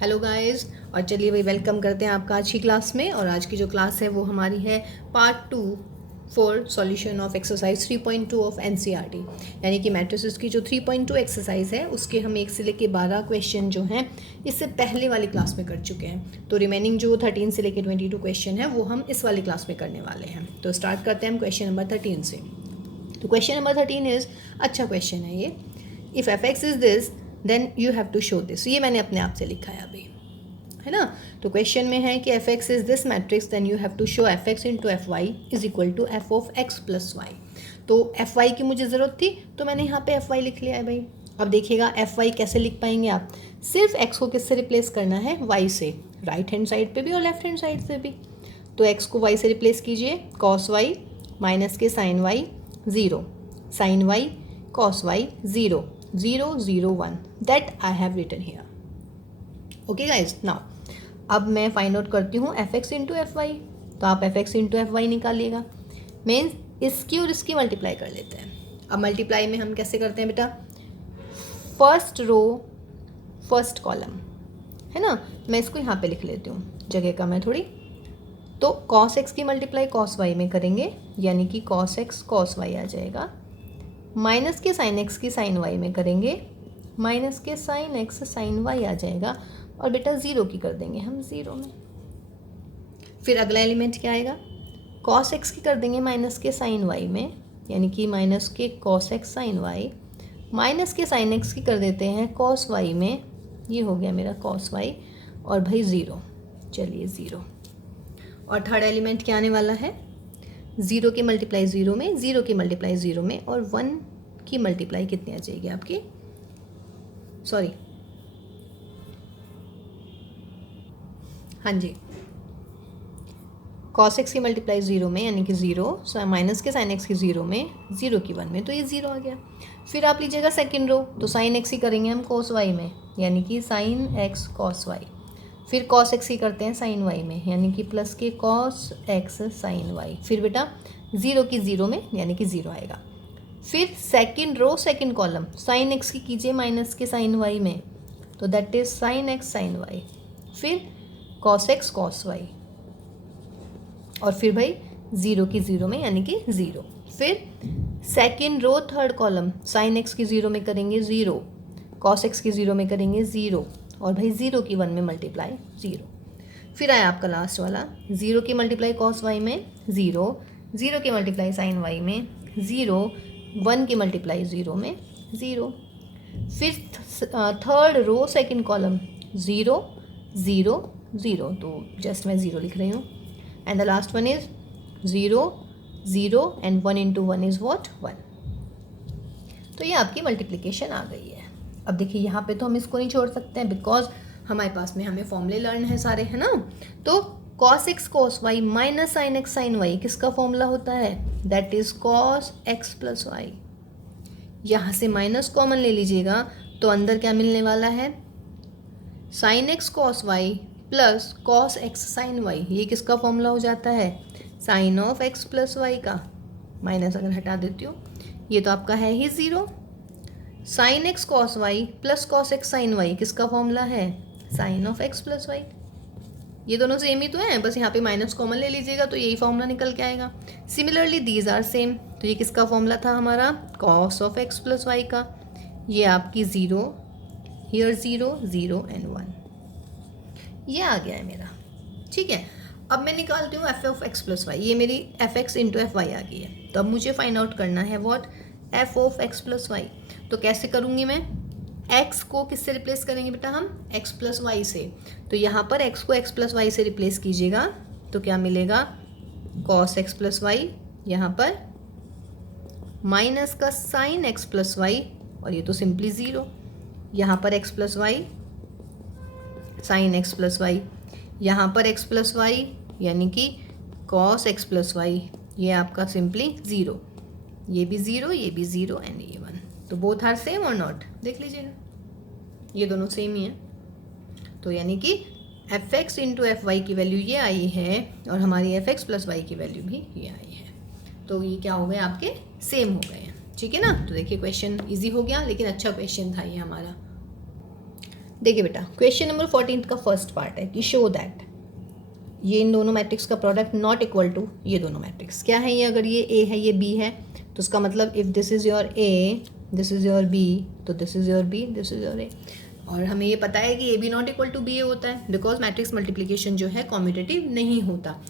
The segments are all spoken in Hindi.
Hello guys. और चलिए भाई वेलकम करते हैं आपका आज की क्लास में। और आज की जो क्लास है वो हमारी है part 2 for solution of exercise 3.2 of NCERT, यानी कि मैट्रिसेस की जो 3.2 एक्सरसाइज है उसके हम 1 से लेकर 12 क्वेश्चन जो हैं इससे पहले वाली क्लास में कर चुके हैं। तो रिमेनिंग जो 13 से लेकर 22 क्वेश्चन है वो हम इस वाली क्लास में करने वाले हैं। तो स्टार्ट करते हैं हम क्वेश्चन नंबर 13 से। तो क्वेश्चन नंबर 13 इज अच्छा क्वेश्चन है ये। If F X is this then you have to show this. ये मैंने अपने आप से लिखा है अभी, है ना। तो क्वेश्चन में है कि F X is this matrix then you have to show F x into F Y is equal to F of x plus Y. तो एफ वाई की मुझे ज़रूरत थी तो मैंने यहाँ पे एफ वाई लिख लिया है भाई। अब देखिएगा एफ वाई कैसे लिख पाएंगे आप, सिर्फ एक्स को किससे रिप्लेस करना है, वाई से, राइट हैंड साइड पे भी और लेफ्ट हैंड साइड से भी। तो एक्स को वाई से रिप्लेस कीजिए, कॉस वाई माइनस के sine y zero, sine y cos y zero, 0 0 1 that I have written here. Okay guys, now अब मैं फाइंड आउट करती हूँ f x into F y. तो आप f x into F y निकालिएगा। मीन्स इसकी और इसकी मल्टीप्लाई कर लेते हैं। अब मल्टीप्लाई में हम कैसे करते हैं बेटा, फर्स्ट रो फर्स्ट कॉलम, है ना। मैं इसको यहाँ पे लिख लेती हूँ, जगह कम है थोड़ी। तो कॉस एक्स की मल्टीप्लाई कॉस वाई में करेंगे, यानी कि कॉस एक्स कॉस वाई आ जाएगा। माइनस के साइन एक्स की साइन वाई में करेंगे, माइनस के साइन एक्स साइन वाई आ जाएगा। और बेटा ज़ीरो की कर देंगे हम ज़ीरो में। फिर अगला एलिमेंट क्या आएगा, कॉस एक्स की कर देंगे माइनस के साइन वाई में, यानी कि माइनस के cos x sine Y, minus के साइन एक्स की कर देते हैं कॉस वाई में, ये हो गया मेरा कॉस वाई। और भाई ज़ीरो, चलिए ज़ीरो। और थर्ड एलिमेंट क्या आने वाला है, ज़ीरो की मल्टीप्लाई ज़ीरो में, ज़ीरो की मल्टीप्लाई ज़ीरो में, और 1 की मल्टीप्लाई कितनी आ जाएगी आपकी, सॉरी हाँ जी, कॉस एक्स की मल्टीप्लाई ज़ीरो में, यानी कि ज़ीरो, माइनस के साइन एक्स की ज़ीरो में, ज़ीरो की 1 में, तो ये ज़ीरो आ गया। फिर आप लीजिएगा सेकंड रो, तो साइन एक्स ही करेंगे हम कॉस वाई में, यानी कि साइन एक्स कॉस वाई। फिर कॉस एक्स ही करते हैं साइन वाई में, यानी कि प्लस के कॉस एक्स साइन वाई। फिर बेटा ज़ीरो की ज़ीरो में, यानी कि ज़ीरो आएगा। फिर second row second column, sine X की कीजिए माइनस के साइन वाई में, तो that is sine X sine Y. फिर कॉस एक्स कॉस वाई, और फिर भाई ज़ीरो की ज़ीरो में, यानी कि ज़ीरो। फिर second row third column, sine X की ज़ीरो में करेंगे ज़ीरो, कॉस एक्स की ज़ीरो में करेंगे ज़ीरो, और भाई ज़ीरो की 1 में मल्टीप्लाई ज़ीरो। फिर आया आपका लास्ट वाला, ज़ीरो की मल्टीप्लाई कॉस वाई में ज़ीरो, ज़ीरो की मल्टीप्लाई साइन वाई में ज़ीरो, 1 की मल्टीप्लाई ज़ीरो में ज़ीरो। फिर third row second column, zero zero zero, तो जस्ट मैं ज़ीरो लिख रही हूँ। And the last one is zero zero, and 1 into 1 is what 1। तो ये आपकी मल्टीप्लिकेशन आ गई है। अब देखिए यहाँ पे तो हम इसको नहीं छोड़ सकते हैं, बिकॉज हमारे पास में हमें फॉर्मूले लर्न है सारे, है ना। तो cos X cos Y minus sine X sine Y किसका फॉर्मूला होता है, that is cos X plus Y. यहाँ से माइनस कॉमन ले लीजिएगा, तो अंदर क्या मिलने वाला है, sine x cos y plus cos x sine y. ये किसका फॉर्मूला हो जाता है, sine of x plus Y का। माइनस अगर हटा देती हूँ, ये तो आपका है ही zero. Sine x cos y plus cos x sine Y किसका फॉर्मूला है, sine of x plus y. ये दोनों सेम ही तो हैं, बस यहाँ पे माइनस कॉमन ले लीजिएगा तो यही फॉर्मूला निकल के आएगा। सिमिलरली दीज आर सेम, तो ये किसका फॉर्मूला था हमारा, cos of x plus Y का। ये आपकी zero, here zero zero and 1, ये आ गया है मेरा। ठीक है, अब मैं निकालती हूँ f of x plus y. ये मेरी f x into F y आ गई है। तो अब मुझे फाइंड आउट करना है what, f of x plus Y. तो कैसे करूँगी मैं, एक्स को किससे रिप्लेस करेंगे बेटा हम, एक्स प्लस वाई से। तो यहाँ पर एक्स को एक्स प्लस वाई से रिप्लेस कीजिएगा, तो क्या मिलेगा, कॉस एक्स प्लस वाई, यहाँ पर माइनस का साइन एक्स प्लस वाई, और ये तो सिंपली ज़ीरो, यहाँ पर X plus Y sine X plus Y, यहाँ पर एक्स प्लस वाई यानी कि कॉस एक्स प्लस वाई, ये आपका सिंपली ज़ीरो, ये भी ज़ीरो, ये भी ज़ीरो एंड ये 1। तो बोथ आर सेम और नॉट, देख लीजिएगा ये दोनों सेम ही हैं। तो यानी कि F x into F Y की वैल्यू ये आई है, और हमारी एफ एक्स प्लस वाई की वैल्यू भी ये आई है। तो ये क्या हो गए आपके, सेम हो गए हैं। ठीक है ना। तो देखिए क्वेश्चन इजी हो गया, लेकिन अच्छा क्वेश्चन था ये हमारा। देखिए बेटा, क्वेश्चन नंबर 14 का फर्स्ट पार्ट है कि शो दैट ये इन दोनों मैट्रिक्स का प्रोडक्ट नॉट इक्वल टू ये दोनों मैट्रिक्स। क्या है ये? अगर ये ए है ये बी है तो उसका मतलब if this is your a, this is your b, तो this is your b, this is your a. और हमें ये पता है कि a b not equal to b a होता है बिकॉज मैट्रिक्स मल्टीप्लिकेशन जो है कॉम्यूटेटिव नहीं होता।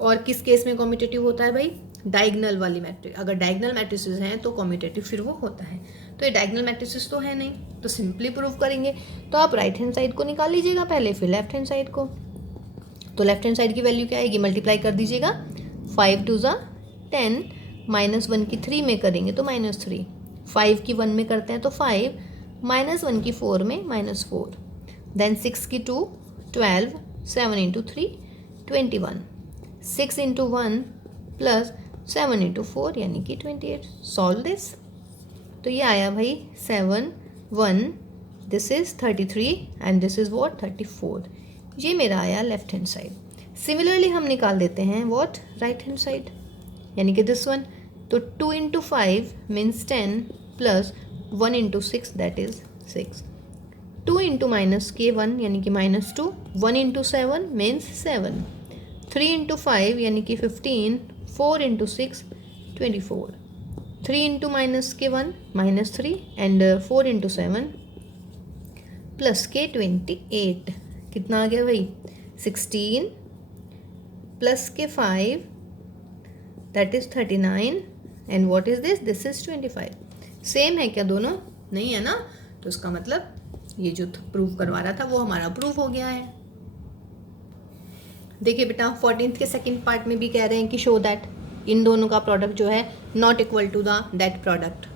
और किस केस में कॉम्यूटेटिव होता है भाई? डायगनल वाली मैट्रिक्स। अगर डायगनल मैट्रिसेस हैं तो कॉम्यूटेटिव फिर वो होता है। तो ये डायगनल मैट्रिसेस तो है नहीं, तो सिंपली प्रूव करेंगे। तो आप राइट हैंड साइड को निकाल लीजिएगा पहले, फिर लेफ्ट हैंड साइड को। तो लेफ्ट हैंड साइड की वैल्यू क्या आएगी? मल्टीप्लाई कर दीजिएगा, 5 2 ज़ा 10, -1 की 3 में करेंगे तो -3, 5 की 1 में करते हैं तो 5, -1 की 4 में -4, देन 6 की 2 12, 7 इंटू 3 21, 6 इंटू 1 प्लस 7 इंटू 4 यानी कि 28। Solve this. तो ये आया भाई 7 1, this is 33 and this is what 34। ये मेरा आया लेफ्ट हैंड साइड। सिमिलरली हम निकाल देते हैं वॉट राइट हैंड साइड, यानी कि दिस वन। तो 2 into 5 means 10 plus 1 into 6 that is 6, 2 into minus के 1 यानी कि -2, 1 इंटू 7 मीन्स 7, 3 इंटू 5 यानी कि 15, 4 इंटू 6 24, 3 इंटू माइनस के 1 -3 एंड 4 इंटू 7 प्लस के 28। कितना आ गया भाई? 16 प्लस के 5 that is 39 and what is this? This is 25। Same है क्या दोनों? नहीं है ना, तो इसका मतलब ये जो प्रूव करवा रहा था वो हमारा प्रूव हो गया है। देखिए बेटा, 14th के सेकंड पार्ट में भी कह रहे हैं कि शो दैट इन दोनों का प्रोडक्ट जो है not equal to the that product.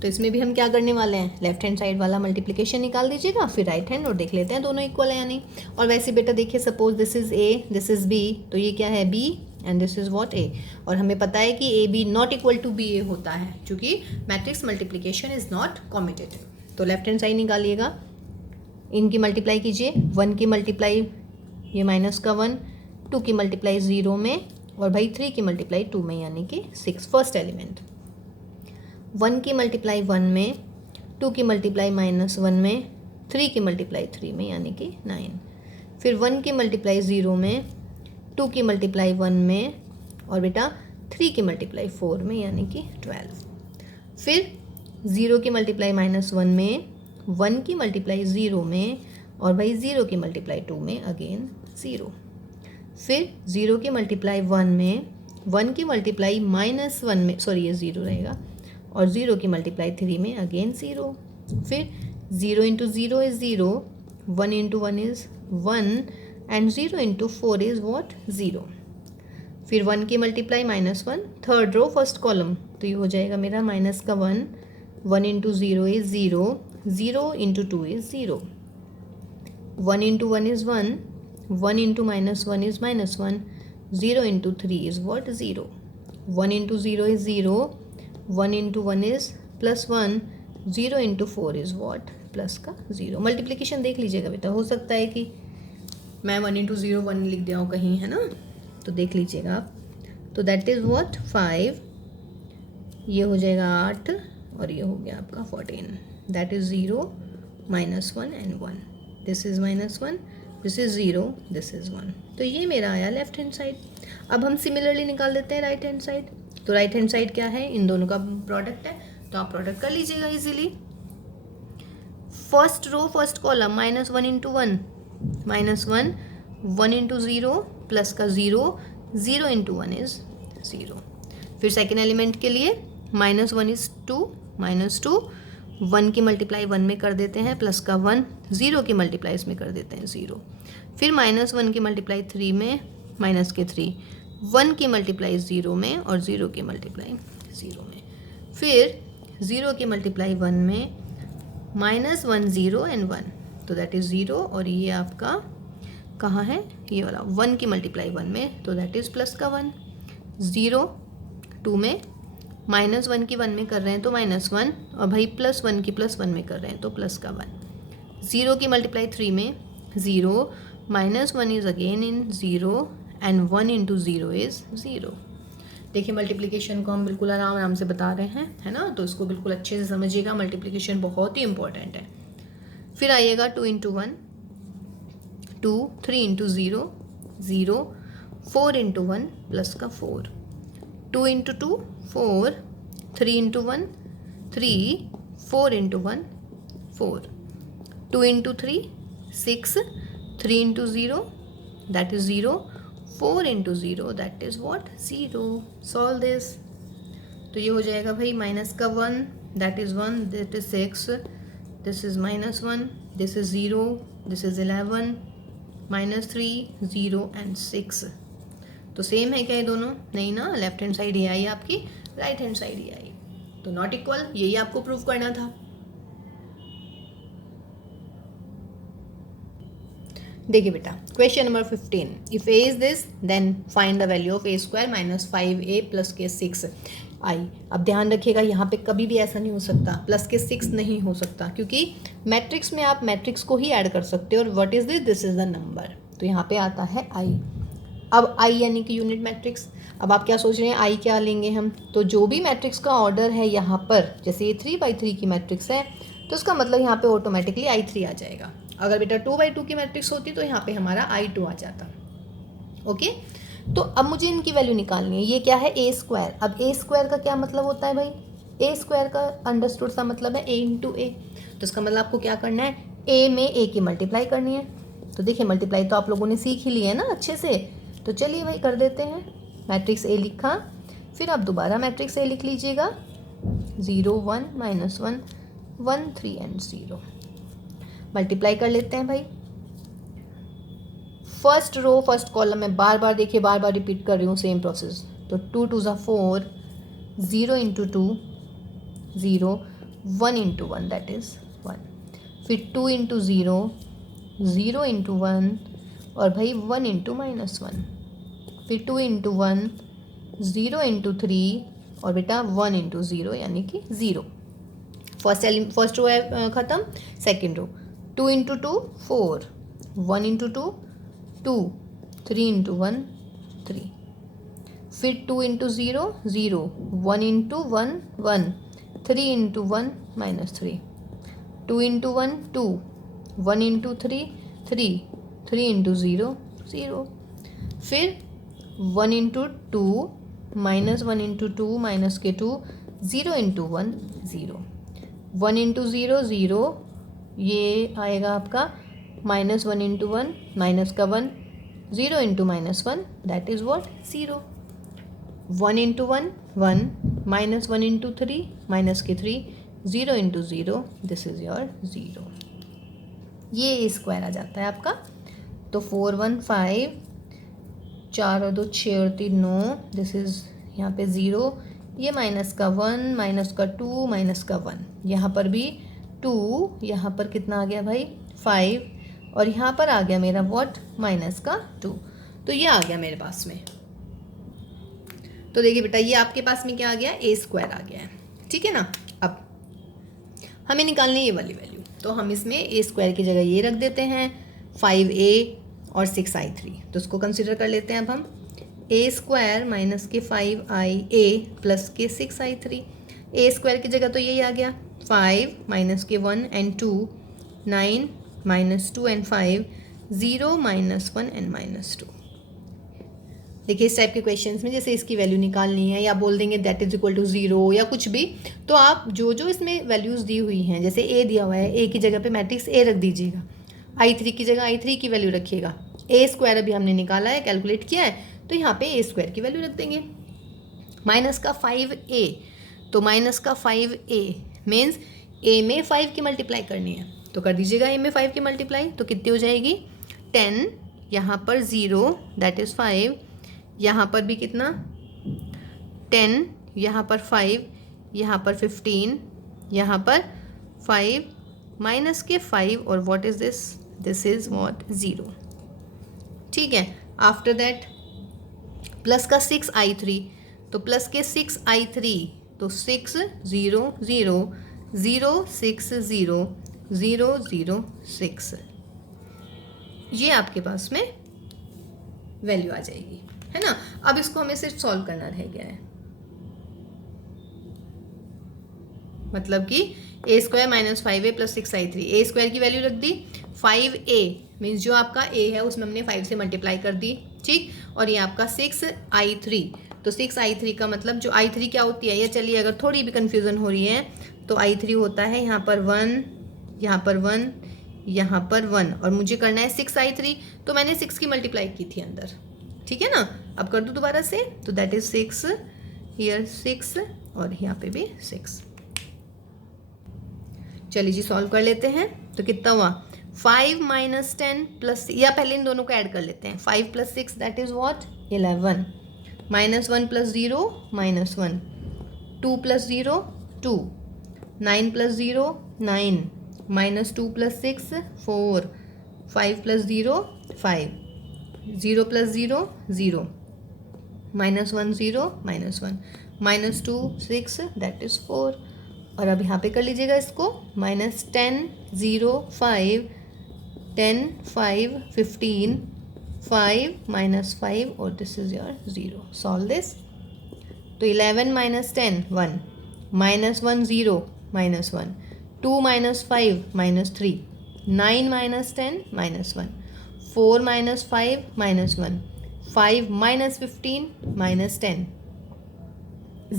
तो इसमें भी हम क्या करने वाले हैं? लेफ्ट हैंड साइड वाला मल्टीप्लिकेशन निकाल दीजिएगा, फिर राइट हैंड और देख लेते हैं दोनों इक्वल है या नहीं। और वैसे बेटा देखिए, suppose this is a, this is b, तो ये क्या है? B and this is what? A. और हमें पता है कि a b not equal to b a होता है क्योंकि matrix multiplication is not commutative. तो लेफ्ट हैंड साइड निकालिएगा, इनकी मल्टीप्लाई कीजिए, 1 की मल्टीप्लाई ये माइनस का 1, 2 की मल्टीप्लाई 0 में, और भाई 3 की मल्टीप्लाई 2 में यानी कि 6। फर्स्ट एलिमेंट 1 की मल्टीप्लाई 1 में, 2 की मल्टीप्लाई -1 में, 3 की मल्टीप्लाई 3 में यानी कि 9, फिर 1 की मल्टीप्लाई 0 में, 2 की मल्टीप्लाई 1 में, और बेटा 3 की मल्टीप्लाई 4 में यानी कि 12, फिर 0 की मल्टीप्लाई -1 में, 1 की मल्टीप्लाई 0 में, और भाई 0 की मल्टीप्लाई 2 में अगेन 0, फिर 0 की मल्टीप्लाई 1 में, 1 की मल्टीप्लाई -1 में, सॉरी ये 0 रहेगा, और 0 की मल्टीप्लाई 3 में अगेन 0, फिर 0 into 0 is 0, 1 into 1 is 1 and 0 into 4 is what? 0, फिर 1 की multiply -1, third row first column, तो ये हो जाएगा मेरा माइनस का 1, 1 into 0 is 0, 0 into 2 is 0, 1 into 1 is 1, 1 into -1 is -1, 0 into 3 is what? 0, 1 into 0 is 0, 1 into 1 is +1, 0 into 4 is what? Plus का 0। मल्टीप्लिकेशन देख लीजिएगा बेटा, हो सकता है कि मैं 1 इंटू 0 1 लिख दिया हूँ कहीं, है ना, तो देख लीजिएगा आप। तो दैट इज़ वॉट? 5, ये हो जाएगा 8, और ये हो गया आपका 14, that is 0 -1 and 1, this is -1, this is 0, this is 1। तो ये मेरा आया लेफ्ट हैंड साइड। अब हम सिमिलरली निकाल देते हैं राइट हैंड साइड। तो राइट हैंड साइड क्या है? इन दोनों का प्रोडक्ट है, तो आप प्रोडक्ट कर लीजिएगा easily. First row first column -1 into 1, -1, 1 into 0 plus का 0, 0 इंटू 1 इज़ 0, फिर सेकेंड एलिमेंट के लिए -1 इज़ 2, -2, 1 की मल्टीप्लाई 1 में कर देते हैं प्लस का 1, 0 की मल्टीप्लाई इसमें कर देते हैं 0, फिर -1 की मल्टीप्लाई 3 में माइनस के 3, 1 की मल्टीप्लाई 0 में, और 0 की मल्टीप्लाई 0 में, फिर 0 की मल्टीप्लाई 1 में, -1 0 एंड 1, तो दैट इज़ 0, और ये आपका कहाँ है? ये वाला 1 की मल्टीप्लाई 1 में, तो दैट इज़ प्लस का 1, 0 2 में, -1 की 1 में कर रहे हैं तो -1, और भाई +1 की +1 में कर रहे हैं तो प्लस का 1, 0 की मल्टीप्लाई 3 में 0, -1 is again in 0 and 1 into 0 is 0। देखिए मल्टीप्लिकेशन को हम बिल्कुल आराम से बता रहे हैं, है ना, तो इसको बिल्कुल अच्छे से समझिएगा, मल्टीप्लिकेशन बहुत ही इंपॉर्टेंट है। फिर आइएगा 2 इंटू 1 2, 3 इंटू 0 0, 4 इंटू 1 प्लस का 4, 2 into 2 4, 3 into 1 3, 4 into 1 4, 2 into 3 6, 3 into 0 that is 0, 4 into 0 that is what 0. Solve this. तो ये हो जाएगा भाई माइनस का 1 that is 1, that is 6, this is minus 1, this is 0, this is 11, minus 3 0 and 6. तो सेम है क्या ये दोनों? नहीं ना, लेफ्ट हैंड साइड ये आई आपकी, राइट हैंड साइड ये आई, तो नॉट इक्वल. यही आपको प्रूव करना था. देखिए बेटा, question number 15. If A is this then find the value of A square minus 5a plus k 6 आई. अब ध्यान रखिएगा, यहाँ पे कभी भी ऐसा नहीं हो सकता, प्लस के 6 नहीं हो सकता, क्योंकि मैट्रिक्स में आप मैट्रिक्स को ही ऐड कर सकते हो. और what is this? This is the number. तो यहाँ पे आता है आई. अब आई यानी कि यूनिट मैट्रिक्स. अब आप क्या सोच रहे हैं, आई क्या लेंगे हम? तो जो भी मैट्रिक्स का ऑर्डर है यहाँ पर, जैसे ये 3/3 की मैट्रिक्स है, तो इसका मतलब यहाँ पे ऑटोमेटिकली I3 आ जाएगा. अगर बेटा 2/2 की मैट्रिक्स होती तो यहाँ पे हमारा I2 आ जाता. ओके, तो अब मुझे इनकी वैल्यू निकालनी है. ये क्या है? ए स्क्वायर. अब ए स्क्वायर का क्या मतलब होता है भाई? ए स्क्वायर का अंडरस्टूड सा मतलब है a इंटू ए. तो इसका मतलब आपको क्या करना है, ए में ए की मल्टीप्लाई करनी है. तो देखिए मल्टीप्लाई तो आप लोगों ने सीख ही ली है ना अच्छे से. तो चलिए भाई कर देते हैं. मैट्रिक्स ए लिखा, फिर आप दोबारा मैट्रिक्स ए लिख लीजिएगा. 0 1 -1 1 3 एंड 0. मल्टीप्लाई कर लेते हैं भाई. फर्स्ट रो फर्स्ट कॉलम में बार बार देखिए, बार बार रिपीट कर रही हूँ सेम प्रोसेस. तो 2 2 ज़ा 4, 0 इंटू 2 0, 1 इंटू 1 दैट इज़ 1. फिर 2 इंटू 0, 0 इंटू 1 और भाई 1 इंटू -1. फिर 2 इंटू 1, 0 इंटू 3 और बेटा 1 इंटू 0 यानी कि 0. फर्स्ट रो है ख़त्म. Second row 2 into 2 4, 1 into 2 2, 3 into 1 3. फिर 2 into 0 0, 1 into 1 1, 3 into 1 -3. 2 into 1 2, 1 into 3 3, 3 into 0 0. फिर 1 इंटू 2 -1 इंटू 2 माइनस के 2, 0 इंटू 1 0, 1 इंटू 0 0, ये आएगा आपका -1 इंटू 1 माइनस का 1, 0 into -1 that is what 0. 1 into 1 1, -1 into 3 minus के 3, 0 इंटू 0 दिस इज़ योर 0. ये स्क्वायर आ जाता है आपका. तो 4 1 5, 4 और 2 6 और 3 9, दिस इज़ यहाँ पे 0. ये माइनस का 1 माइनस का 2 माइनस का 1, यहाँ पर भी 2, यहाँ पर कितना आ गया भाई 5 और यहाँ पर आ गया मेरा व्हाट माइनस का 2. तो ये आ गया मेरे पास में. तो देखिए बेटा, ये आपके पास में क्या आ गया, ए स्क्वायर आ गया है. ठीक है ना. अब हमें निकालनी है ये वाली वैल्यू, तो हम इसमें ए स्क्वायर की जगह ये रख देते हैं 5a और 6i3. तो उसको कंसिडर कर लेते हैं अब हम. ए स्क्वायर माइनस के 5ia प्लस के 6i3. ए स्क्वायर की जगह तो यही आ गया 5 माइनस के 1 एंड 2, 9 माइनस 2 एंड 5, 0 -1 एंड -2. देखिए इस टाइप के क्वेश्चंस में जैसे इसकी वैल्यू निकालनी है या बोल देंगे दैट इज इक्वल टू 0 या कुछ भी, तो आप जो जो इसमें वैल्यूज़ दी हुई हैं, जैसे ए दिया हुआ है, ए की जगह पे मैट्रिक्स ए रख दीजिएगा, i3 की जगह i3 की वैल्यू रखिएगा. ए स्क्वायर अभी हमने निकाला है, कैलकुलेट किया है, तो यहाँ पे ए स्क्वायर की वैल्यू रख देंगे. माइनस का 5a, तो माइनस का 5a मीन्स ए में 5 की मल्टीप्लाई करनी है, तो कर दीजिएगा ए में 5 की मल्टीप्लाई. तो कितनी हो जाएगी 10, यहाँ पर 0 दैट इज़ 5, यहाँ पर भी कितना 10, यहाँ पर 5, यहाँ पर 15, यहाँ पर 5 माइनस के 5 और what is this, this is what 0. ठीक है. आफ्टर दैट प्लस का 6i3, तो प्लस के 6i3, तो 6 0 0 0 6 0 0 0 6, ये आपके पास में वैल्यू आ जाएगी, है ना. अब इसको हमें सिर्फ सॉल्व करना रह गया है, मतलब कि ए स्क्वायर माइनस 5a प्लस 6i3, ए स्क्वायर की वैल्यू रख दी, 5a मीन्स जो आपका a है उसमें हमने 5 से मल्टीप्लाई कर दी, ठीक, और ये आपका 6i3, तो 6i3 का मतलब जो i3 क्या होती है, ये चलिए अगर थोड़ी भी कन्फ्यूज़न हो रही है तो i3 होता है यहाँ पर 1, यहाँ पर 1, यहाँ पर 1, और मुझे करना है 6i3, तो मैंने 6 की मल्टीप्लाई की थी अंदर, ठीक है ना। अब कर दूँ दोबारा से, तो दैट इज 6, हियर 6 और यहाँ पे भी 6। चलिए जी सॉल्व कर लेते हैं, तो कितना हुआ 5 माइनस 10 प्लस, या पहले इन दोनों को ऐड कर लेते हैं, 5 plus 6 that is what 11, minus 1 plus 0 minus 1, 2 plus 0 2, 9 plus 0 9, minus 2 plus 6 4, 5 plus 0 5, 0 plus 0 0, minus 1 0 minus 1, minus 2 6 that is 4, और अब यहाँ पे कर लीजिएगा इसको, माइनस 10 0 5, 10 5 15, 5 माइनस 5 और this is your 0। Solve this, तो 11 minus 10 1, minus 1 0 minus 1, 2 minus 5 minus 3, 9 minus 10 minus 1, 4 minus 5 minus 1, 5 minus 15 minus 10,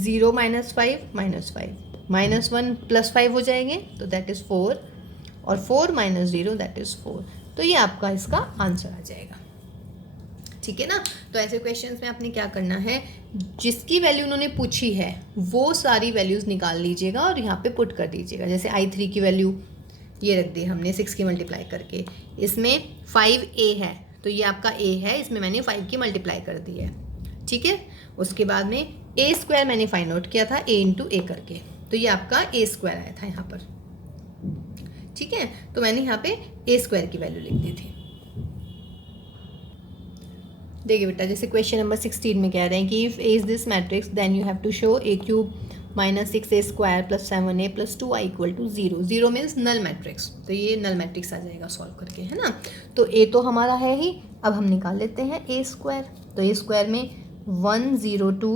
0 minus 5 minus 5, minus 1 plus 5 हो जाएंगे तो दैट इज़ 4, और 4 माइनस 0 दैट इज़ 4, तो ये आपका इसका आंसर आ जाएगा, ठीक है ना। तो ऐसे क्वेश्चंस में आपने क्या करना है, जिसकी वैल्यू उन्होंने पूछी है वो सारी वैल्यूज़ निकाल लीजिएगा और यहाँ पे पुट कर दीजिएगा। जैसे i3 की वैल्यू ये रख दी हमने 6 की मल्टीप्लाई करके, इसमें 5a है तो ये आपका a है, इसमें मैंने 5 की मल्टीप्लाई कर दी है, ठीक है। उसके बाद में a स्क्वायर मैंने फाइंड आउट किया था a इंटू ए करके, तो ये आपका a स्क्वायर आया था यहाँ पर, ठीक है। तो मैंने यहाँ पे a स्क्वायर की वैल्यू लिख दी थी। देखिए बेटा, जैसे क्वेश्चन नंबर 16 में कह रहे हैं कि if a is this matrix then you have to show a cube minus 6a square plus 7a plus 2i equal to 0। 0 means null matrix, तो ये नल मैट्रिक्स आ जाएगा सॉल्व करके, है ना। तो a तो हमारा है ही, अब हम निकाल लेते हैं a स्क्वायर। तो a स्क्वायर में 1 0 2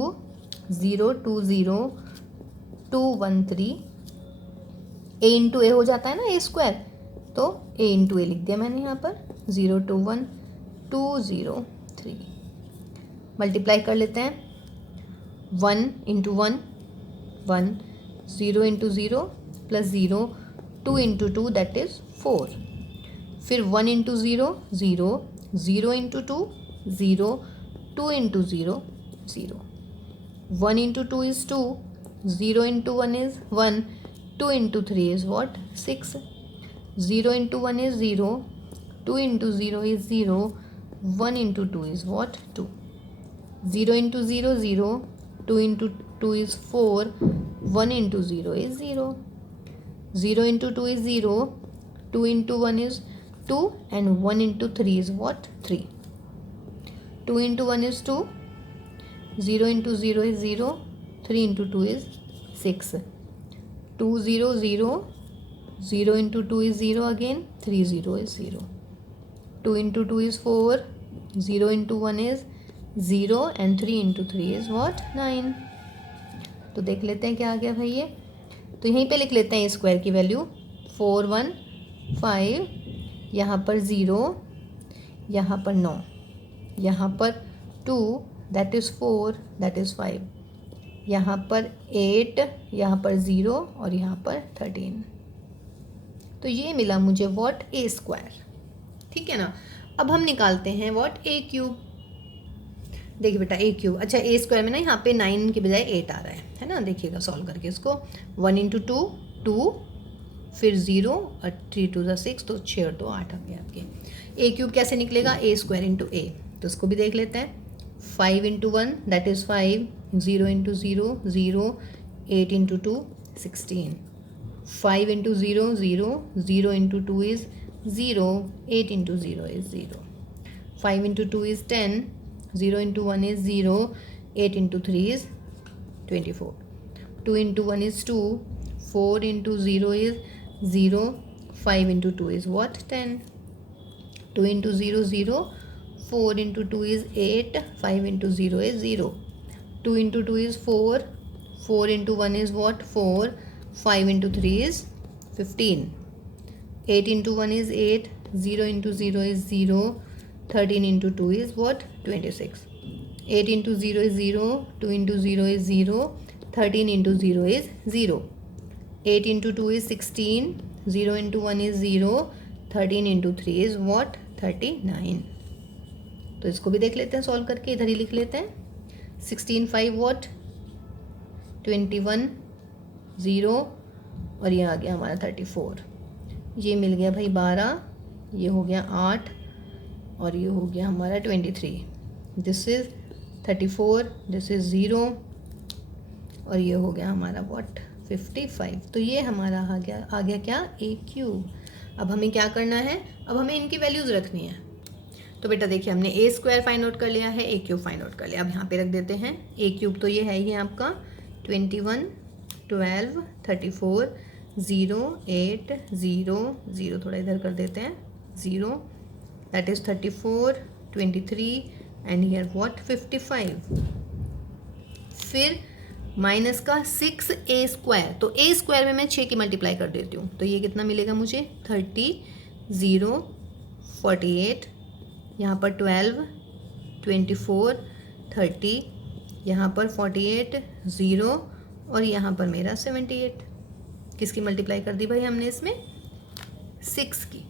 0 2 0 2 1 3, a इंटू ए हो जाता है ना a स्क्वायर, तो a इंटू ए लिख दिया मैंने यहाँ पर, 0 2 1 2 0 3। मल्टीप्लाई कर लेते हैं, 1 into 1 1, 0 into 0 plus 0, 2 into 2 that is 4, फिर 1 into 0 0, 0 into 2 0, 2 into 0 0, 1 into 2 is 2, 0 into 1 is 1, 2 into 3 is what 6, 0 into 1 is 0, 2 into 0 is 0, 1 into 2 is what 2, 0 into 0 0, 2 into 2 is 4, 1 into 0 is 0, 0 into 2 is 0, 2 into 1 is 2 and 1 into 3 is what 3, 2 into 1 is 2, 0 into 0 is 0, 3 into 2 is 6, 2 0 0, 0 into 2 is 0 again, 3 0 is 0, 2 into 2 is 4, 0 into 1 is 0 and 3 into 3 is what 9। तो देख लेते हैं क्या आ गया भाई ये, तो यहीं पे लिख लेते हैं स्क्वायर की वैल्यू 4 1 5, यहाँ पर 0, यहाँ पर 9, यहाँ पर 2 दैट इज़ 4 दैट इज़ 5, यहाँ पर 8, यहाँ पर 0 और यहाँ पर 13। तो ये मिला मुझे व्हाट a स्क्वायर, ठीक है ना। अब हम निकालते हैं व्हाट a क्यूब। देखिए बेटा a क्यूब, अच्छा a स्क्वायर में ना यहाँ पे 9 की बजाय 8 आ रहा है ना, देखिएगा सॉल्व करके इसको, 1 इंटू 2 2, फिर 0 और 3 2 6, तो 6 और 2 8 आ गया आपके। a क्यूब कैसे निकलेगा, a स्क्वायर इंटू a, तो उसको भी देख लेते हैं। 5 into 1 that is 5, 0 into 0 0, 8 into 2 16, 5 into 0 0, 0 into 2 is 0, 8 into 0 is 0, 5 into 2 is 10, 0 into 1 is 0, 8 into 3 is 24, 2 into 1 is 2, 4 into 0 is 0, 5 into 2 is what 10, 2 into 0 0, 4 into 2 is 8, 5 into 0 is 0, 2 into 2 is 4, 4 into 1 is what 4, 5 into 3 is 15. 8 into 1 is 8, 0 into 0 is 0, 13 into 2 is what? 26. 8 into 0 is 0, 2 into 0 is 0, 13 into 0 is 0. 8 into 2 is 16, 0 into 1 is 0, 13 into 3 is what? 39. तो इसको भी देख लेते हैं सॉल्व करके, इधर ही लिख लेते हैं. 16 5 what? 21 0 और ये आ गया हमारा 34. ये मिल गया भाई 12, ये हो गया 8 और ये हो गया हमारा 23. दिस इज़ 34, दिस इज़ 0 और ये हो गया हमारा व्हाट 55. तो ये हमारा आ गया क्या? ए क्यूब. अब हमें क्या करना है? अब हमें इनकी वैल्यूज़ रखनी है. तो बेटा देखिए हमने ए स्क्वायर फाइंड आउट कर लिया है, ए क्यूब फाइंड आउट कर लिया. अब यहाँ पे रख देते हैं ए क्यूब. तो ये है ही आपका 21 12 34 0 8 0 0, थोड़ा इधर कर देते हैं 0, that is 34 23 and here what 55. फिर माइनस का 6 ए स्क्वायर. तो ए स्क्वायर में मैं 6 की मल्टीप्लाई कर देती हूँ. तो ये कितना मिलेगा मुझे? 30 0 48, यहाँ पर 12 24 30, यहाँ पर 48 0 और यहाँ पर मेरा 78. किसकी मल्टीप्लाई कर दी भाई हमने इसमें? 6 की,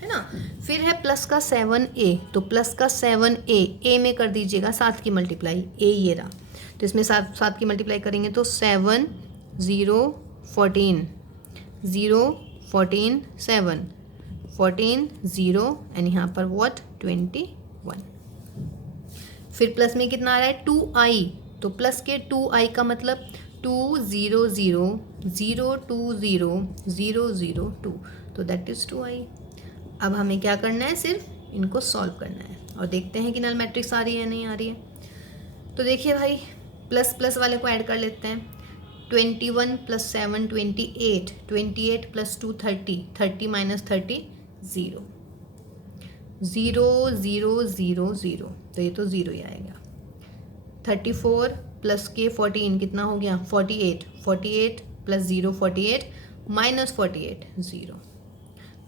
है ना. फिर है प्लस का 7a. तो प्लस का 7a, ए में कर दीजिएगा 7 की मल्टीप्लाई. ए ये रहा. तो इसमें 7 की मल्टीप्लाई करेंगे तो 7 0 14 0 14 7 14 0 एंड यहाँ पर व्हाट 21. फिर प्लस में कितना आ रहा है? 2i. तो प्लस के 2i का मतलब 2 0 0 0 2 0 0 0 2. तो दैट इज़ 2i. अब हमें क्या करना है? सिर्फ इनको सॉल्व करना है और देखते हैं कि नल मैट्रिक्स आ रही है नहीं आ रही है. तो देखिए भाई प्लस प्लस वाले को ऐड कर लेते हैं. 21 प्लस 7 28, 28 प्लस 2 30, 30 माइनस 30 0 0 0 0 0. तो ये तो 0 ही आएगा. 34 प्लस के 14 कितना हो गया? 48, 48 प्लस 0 48 माइनस 48 0.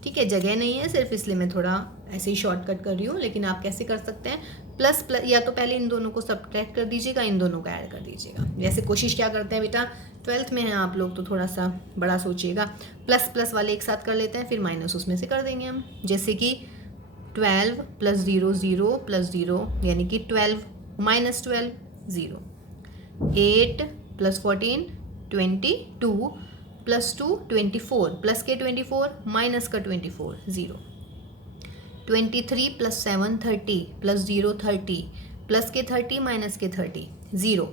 ठीक है, जगह नहीं है सिर्फ इसलिए मैं थोड़ा ऐसे ही शॉर्टकट कर रही हूँ. लेकिन आप कैसे कर सकते हैं? प्लस प्लस या तो पहले इन दोनों को सब्ट्रैक्ट कर दीजिएगा, इन दोनों को ऐड कर दीजिएगा. जैसे कोशिश क्या करते हैं बेटा, 12th में हैं आप लोग तो थोड़ा सा बड़ा सोचिएगा. प्लस प्लस वाले एक साथ कर लेते हैं, फिर माइनस उसमें से कर देंगे हम. जैसे कि 12 प्लस 0 0 प्लस 0 यानी कि 12 माइनस 12 0. 8 प्लस 14 22 प्लस 2 24 प्लस के 24 माइनस का 24 0. 23 प्लस 7 30 प्लस 0 30 प्लस के 30 माइनस के 30 0.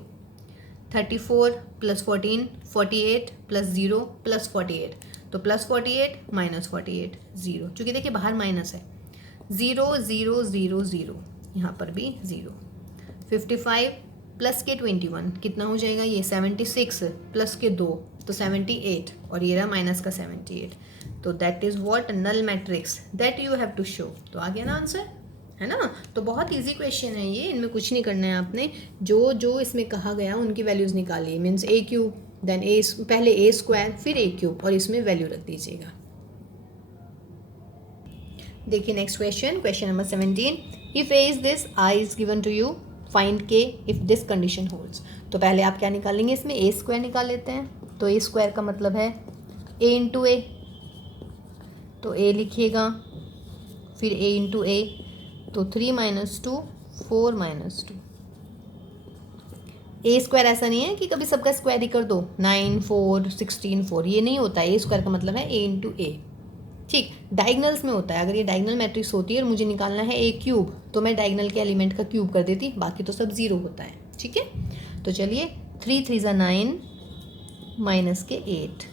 34 प्लस 14 48 प्लस 0 प्लस 48. तो प्लस 48 माइनस 48 0. चूँकि देखिए बाहर माइनस है. 0 0 0 0, यहाँ पर भी 0. 55 प्लस के 21 कितना हो जाएगा? ये 76 प्लस के 2 तो 78 और ये रहा माइनस का 78. तो that is what null matrix that you have to show. तो आ गया ना आंसर, है ना. तो बहुत इजी क्वेश्चन है ये, इनमें कुछ नहीं करना है आपने. जो जो इसमें कहा गया उनकी वैल्यूज़ निकालिए. मीन्स ए क्यूब देन ए, पहले ए स्क्वायर फिर ए क्यूब और इसमें वैल्यू रख दीजिएगा. देखिए next question, question number 17. If A is this, I is given to you, find k if this condition holds. तो पहले आप क्या निकालेंगे? इसमें ए स्क्वायर निकाल लेते हैं. तो ए स्क्वायर का मतलब है ए इंटू ए. तो ए लिखिएगा, फिर ए इंटू ए. तो 3 माइनस 2 4 माइनस 2. ए स्क्वायर ऐसा नहीं है कि कभी सबका स्क्वायर ही कर दो. 9 4 16 4 ये नहीं होता है. ए स्क्वायर का मतलब है ए इंटू ए. ठीक, डायगनल्स में होता है. अगर ये डायगनल मैट्रिक्स होती है और मुझे निकालना है ए क्यूब, तो मैं डायगनल के एलिमेंट का क्यूब कर देती, बाकी तो सब 0 होता है. ठीक है, तो चलिए 3 3 ज़ा 9 माइनस के 8,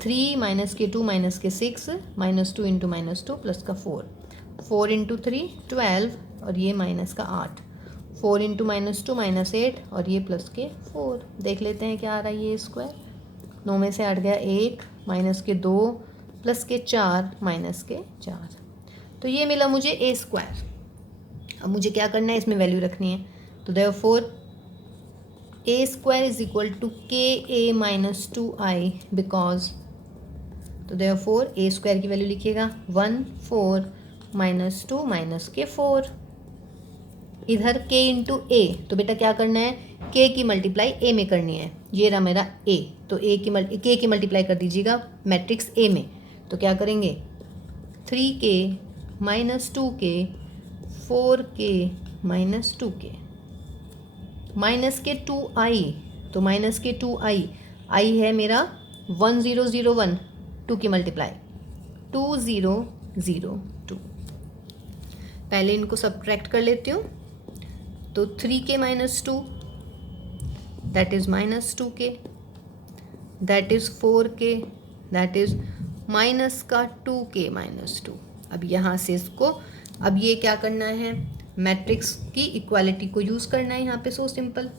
3 माइनस के 2 माइनस के 6 माइनस 2 इंटू माइनस 2 प्लस का 4, 4 इंटू 3 12 और ये माइनस का 8, 4 इंटू माइनस 2 माइनस 8 और ये प्लस के 4. देख लेते हैं क्या आ रहा है ये स्क्वायर. 9 में से 8 गया 1 माइनस के 2 प्लस के 4 माइनस के 4. तो ये मिला मुझे ए स्क्वायर. अब मुझे क्या करना है? इसमें वैल्यू रखनी है. तो therefore A square is equal to k A minus 2i because तो देयरफॉर ए स्क्वायर की वैल्यू लिखिएगा 1 4 -2 -4। इधर k इंटू ए, तो बेटा क्या करना है, k की मल्टीप्लाई a में करनी है। ये रहा मेरा a, तो k की मल्टीप्लाई कर दीजिएगा मैट्रिक्स a में। तो क्या करेंगे 3k -2k 4k -2k minus के 2i, तो माइनस के 2i, i है मेरा 1001, 2 की मल्टीप्लाई 2002। पहले इनको सब्ट्रैक्ट कर लेती हूँ। तो 3k -2 that is -2k, that is 4k, that is minus का 2k -2। अब यहाँ से इसको, अब ये क्या करना है, मैट्रिक्स की इक्वालिटी को यूज़ करना है यहाँ पे। सो सिंपल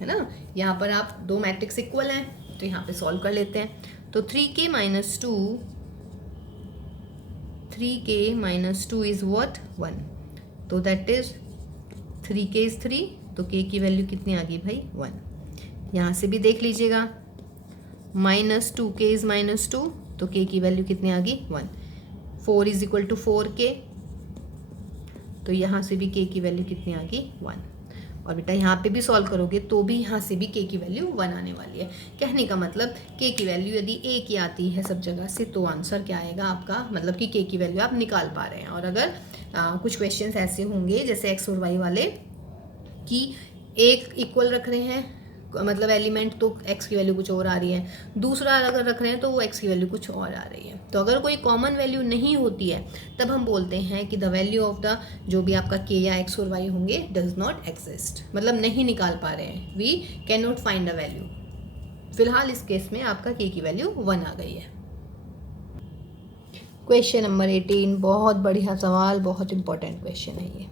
है ना, यहाँ पर आप दो मैट्रिक्स इक्वल हैं तो यहाँ पे सॉल्व कर लेते हैं। तो 3k -2 इज़ व्हाट 1, तो दैट इज़ 3k इज़ 3, तो k की वैल्यू कितनी आ गई भाई 1। यहाँ से भी देख लीजिएगा -2k इज़ -2, तो k की वैल्यू कितनी आ गई 1। 4 इज़ इक्वल टू 4k, तो यहाँ से भी k की वैल्यू कितनी आ गई 1। और बेटा यहाँ पे भी सॉल्व करोगे तो भी यहाँ से भी k की वैल्यू 1 आने वाली है। कहने का मतलब k की वैल्यू यदि a की आती है सब जगह से, तो आंसर क्या आएगा आपका, मतलब कि k की वैल्यू आप निकाल पा रहे हैं। और अगर कुछ क्वेश्चंस ऐसे होंगे जैसे x और y वाले कि एक इक्वल रख रहे हैं, मतलब एलिमेंट, तो x की वैल्यू कुछ और आ रही है, दूसरा अगर रख रहे हैं तो वो x की वैल्यू कुछ और आ रही है। तो अगर कोई कॉमन वैल्यू नहीं होती है तब हम बोलते हैं कि द वैल्यू ऑफ द, जो भी आपका k या x और y होंगे, डज नॉट एग्जिस्ट, मतलब नहीं निकाल पा रहे हैं, we can not find a value. फिलहाल इस केस में आपका k की वैल्यू 1 आ गई है। क्वेश्चन नंबर 18, बहुत बढ़िया सवाल, बहुत इंपॉर्टेंट क्वेश्चन है ये।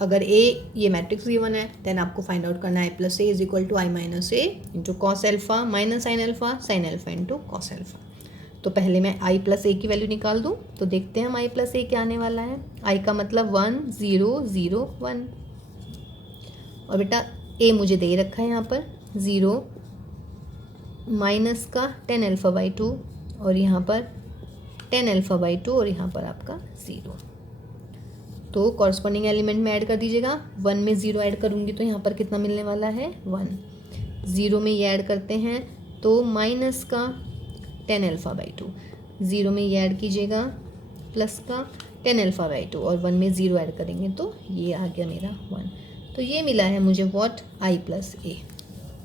अगर a ये मैट्रिक्स गिवन है, देन आपको फाइंड आउट करना है plus a is equal to I minus A into cos alpha minus sine alpha into cos alpha. तो पहले मैं i प्लस ए की वैल्यू निकाल दूँ, तो देखते हैं हम i प्लस ए क्या आने वाला है। i का मतलब 1 0 0 1, और बेटा a मुझे दे रखा है यहाँ पर 0 माइनस का टेन एल्फा बाई 2, और यहाँ पर टेन एल्फा बाई 2, और यहाँ पर आपका 0। तो कॉरस्पॉन्डिंग एलिमेंट में ऐड कर दीजिएगा। 1 में 0 ऐड करूँगी तो यहाँ पर कितना मिलने वाला है 1। 0 में ये ऐड करते हैं तो माइनस का टेन एल्फा बाई 2, 0 में ये ऐड कीजिएगा प्लस का टेन एल्फा बाई 2, और 1 में 0 ऐड करेंगे तो ये आ गया मेरा 1। तो ये मिला है मुझे व्हाट i प्लस ए,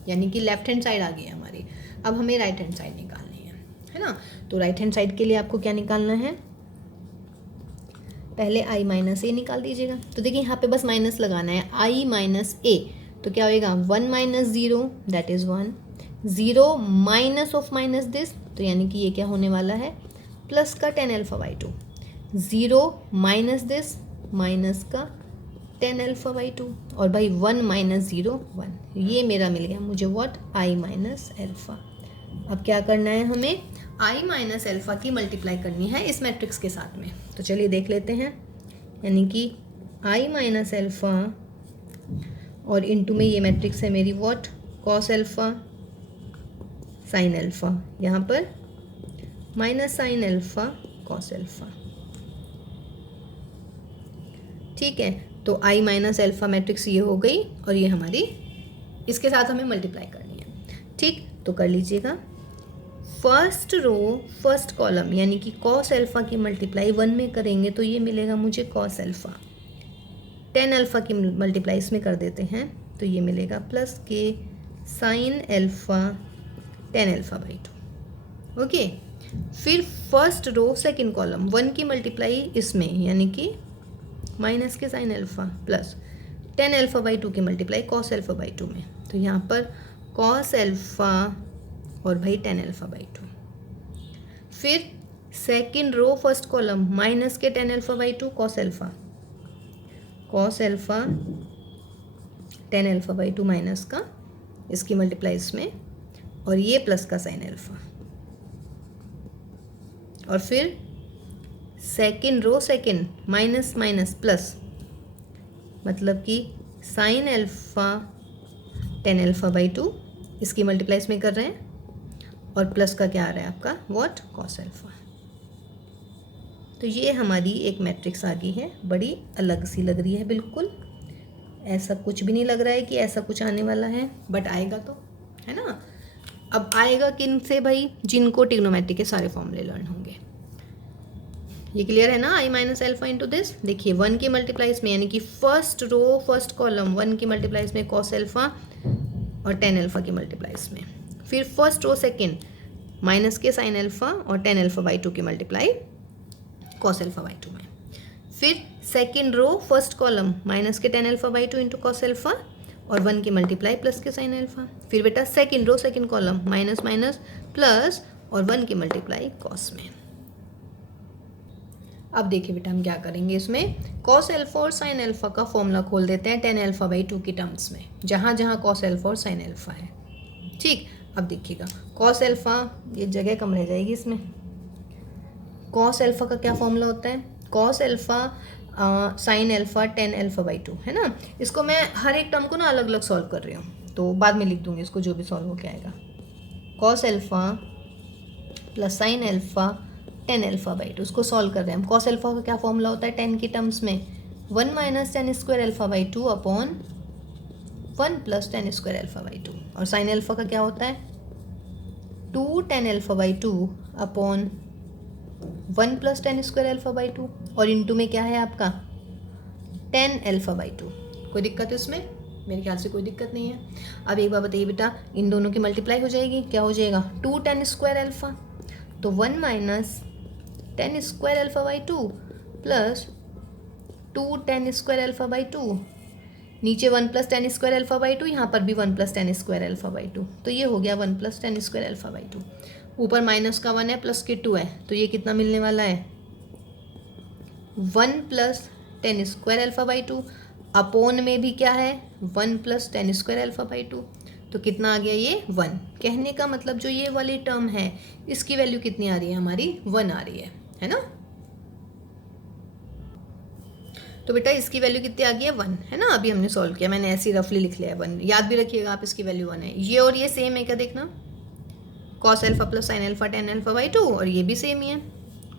यानी कि लेफ्ट हैंड साइड आ गई है हमारी। अब हमें राइट हैंड साइड निकालनी है ना। तो राइट हैंड साइड के लिए आपको क्या निकालना है, पहले i माइनस ए निकाल दीजिएगा। तो देखिए यहाँ पे बस माइनस लगाना है, i माइनस ए, तो क्या होएगा 1 minus 0 that is 1, 0 minus of minus this, तो यानी कि ये क्या होने वाला है प्लस का ten alpha by 2, 0 minus this minus का टेन एल्फा बाई 2, और भाई 1 माइनस 0 1, ये मेरा मिल गया मुझे व्हाट i माइनस एल्फा। अब क्या करना है हमें, i माइनस एल्फा की मल्टीप्लाई करनी है इस मैट्रिक्स के साथ में। तो चलिए देख लेते हैं, यानी कि i माइनस एल्फा और इनटू में ये मैट्रिक्स है मेरी what cos alpha sine alpha, यहाँ पर minus sine alpha cos alpha. ठीक है, तो i माइनस एल्फा मैट्रिक्स ये हो गई, और ये हमारी इसके साथ हमें मल्टीप्लाई करनी है। ठीक, तो कर लीजिएगा। फर्स्ट रो फर्स्ट कॉलम यानी कि कॉस एल्फा की मल्टीप्लाई 1 में करेंगे तो ये मिलेगा मुझे कॉस एल्फा, टेन एल्फा की मल्टीप्लाई इसमें कर देते हैं तो ये मिलेगा प्लस के sine alpha ten alpha by 2। Okay, फिर फर्स्ट रो सेकंड कॉलम 1 की मल्टीप्लाई इसमें यानी कि माइनस के sine alpha plus ten alpha by 2 की मल्टीप्लाई कॉस एल्फा बाई 2 में, तो यहाँ पर कॉस एल्फा और भाई टेन एल्फा बाई 2। फिर second row first column minus के ten alpha by 2 cos alpha ten alpha by 2 minus का इसकी मल्टीप्लाई इसमें, और ये प्लस का साइन एल्फा, और फिर second row second minus minus plus, मतलब कि sine alpha ten alpha by 2 इसकी मल्टीप्लाई इसमें कर रहे हैं, और प्लस का क्या आ रहा है आपका व्हाट कॉस अल्फा। तो ये हमारी एक मैट्रिक्स आ गई है, बड़ी अलग सी लग रही है, बिल्कुल ऐसा कुछ भी नहीं लग रहा है कि ऐसा कुछ आने वाला है, बट आएगा तो, है ना। अब आएगा किन से भाई, जिनको ट्रिग्नोमेट्री के सारे फॉर्मूले लर्न होंगे। ये क्लियर है ना, आई माइनस एल्फा इंटू दिस। देखिए 1 की मल्टीप्लाइज में, यानी कि फर्स्ट रो फर्स्ट कॉलम 1 की मल्टीप्लाइज में कॉस एल्फा और टेन एल्फा की मल्टीप्लाइज में, फिर फर्स्ट रो सेकेंड माइनस के साइन एल्फा और टेन एल्फा बाई 2 की मल्टीप्लाई कॉस एल्फा बाई 2 में, फिर second row first column minus के ten alpha by 2 into cos alpha और 1 की मल्टीप्लाई प्लस के साइन एल्फा, फिर बेटा second row second column minus minus plus और 1 की मल्टीप्लाई कॉस में। अब देखिए बेटा हम क्या करेंगे, इसमें कॉस एल्फा और साइन एल्फा का फॉर्मूला खोल देते हैं टेन एल्फा बाई 2 की टर्म्स में, जहाँ जहाँ कॉस एल्फा और साइन एल्फा है। ठीक, अब देखिएगा कॉस एल्फा, ये जगह कम रह जाएगी इसमें। कॉस एल्फा का क्या फॉर्मूला होता है, cos alpha sign alpha ten alpha by 2, है ना। इसको मैं हर एक टर्म को ना अलग अलग सॉल्व कर रही हूँ, तो बाद में लिख दूंगी इसको, जो भी सॉल्व होकर आएगा। Cos alpha plus sign alpha ten alpha by 2, उसको सॉल्व कर रहे हैं हम। कॉस एल्फा का क्या फॉर्मूला होता है टेन की टर्म्स में, 1 minus ten square alpha by 2 upon 1 plus ten square alpha by 2, और साइन एल्फा का क्या होता है 2 ten alpha by 2 upon 1 plus ten square alpha by 2, और इंटू में क्या है आपका 10 एल्फा बाई 2। कोई दिक्कत है इसमें, मेरे ख्याल से कोई दिक्कत नहीं है। अब एक बार बताइए बेटा, इन दोनों की मल्टीप्लाई हो जाएगी, क्या हो जाएगा 2 10 स्क्वायर एल्फा, तो 1 minus 10 square alpha by 2 plus 2 10 square alpha by 2, नीचे 1 प्लस 10 स्क्वायर एल्फा बाई 2, यहाँ पर भी 1 प्लस 10 स्क्वायर एल्फा बाई 2, तो ये हो गया 1 प्लस 10 स्क्वायर एल्फा बाई 2। ऊपर माइनस का 1 है प्लस के 2 है, तो ये कितना मिलने वाला है 1 plus 10 square alpha by 2, upon में भी क्या है 1 प्लस 10 स्क्वायर एल्फा बाई 2, तो कितना आ गया ये 1। कहने का मतलब जो ये वाली टर्म है इसकी वैल्यू कितनी आ रही है हमारी 1 आ रही है ना। तो बेटा इसकी वैल्यू कितनी आ गई है 1, है ना। अभी हमने सॉल्व किया, मैंने ऐसे रफली लिख लिया है 1, याद भी रखिएगा आप, इसकी वैल्यू 1 है। ये और ये सेम है क्या, देखना cos alpha plus sign alpha ten alpha by 2, और ये भी सेम ही है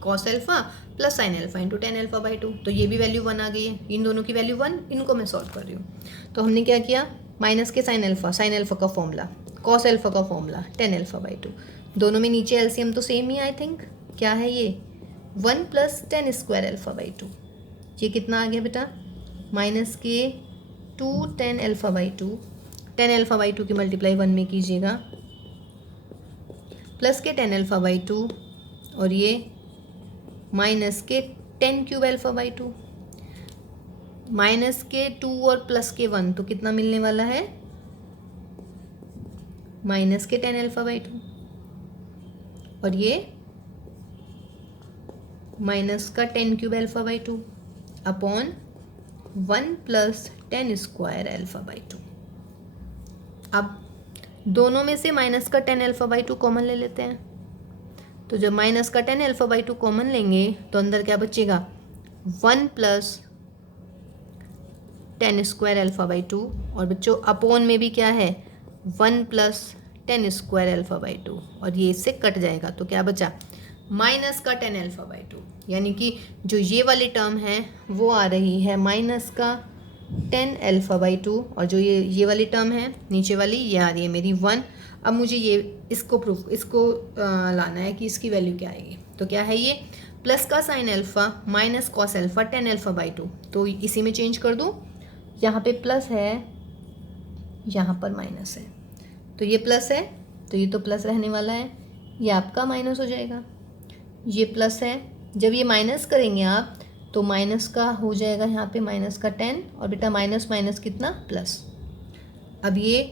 cos alpha plus sign alpha into ten alpha by 2, तो ये भी वैल्यू 1 आ गई है। इन दोनों की वैल्यू 1, इनको मैं सॉल्व कर रही हूँ। तो हमने क्या किया, माइनस के साइन एल्फा का फॉर्मूला, कॉस एल्फा का फॉर्मूला टेन एल्फा बाई 2, दोनों में नीचे एलसीएम तो सेम ही आई थिंक, क्या है ये 1 प्लस 10 स्क्वायर एल्फा बाई 2, ये कितना आ गया बेटा माइनस के 2 10 एल्फा बाई 2, 10 एल्फा बाई 2 की मल्टीप्लाई 1 में कीजिएगा, प्लस के 10 एल्फा बाई 2, और ये माइनस के 10 क्यूब एल्फा बाई 2, माइनस के 2 और प्लस के 1, तो कितना मिलने वाला है माइनस के 10 एल्फा बाई 2, और ये माइनस का 10 cube alpha by 2 upon 1 plus 10 square alpha by 2। अब दोनों में से माइनस का 10 एल्फा बाई 2 कॉमन ले लेते हैं, तो जब माइनस का 10 एल्फा बाई 2 कॉमन लेंगे तो अंदर क्या बचेगा 1 प्लस 10 स्क्वायर एल्फा बाई 2, और बच्चों अपोन में भी क्या है 1 प्लस 10 स्क्वायर एल्फा बाई 2, और ये इससे कट जाएगा, तो क्या बचा माइनस का 10 एल्फा बाई 2, यानी कि जो ये वाली टर्म है वो आ रही है माइनस का 10 एल्फा बाई 2, और जो ये वाली टर्म है नीचे वाली ये आ रही है मेरी 1। अब मुझे ये इसको लाना है कि इसकी वैल्यू क्या आएगी, तो क्या है ये प्लस का sine alpha minus cos alpha 10 alpha by 2, तो इसी में चेंज कर दूँ, यहाँ पे प्लस है यहाँ पर माइनस है, तो ये प्लस है तो ये तो प्लस रहने वाला है, ये आपका माइनस हो जाएगा, ये प्लस है, जब ये माइनस करेंगे आप तो माइनस का हो जाएगा यहाँ पे माइनस का 10, और बेटा माइनस माइनस कितना प्लस, अब ये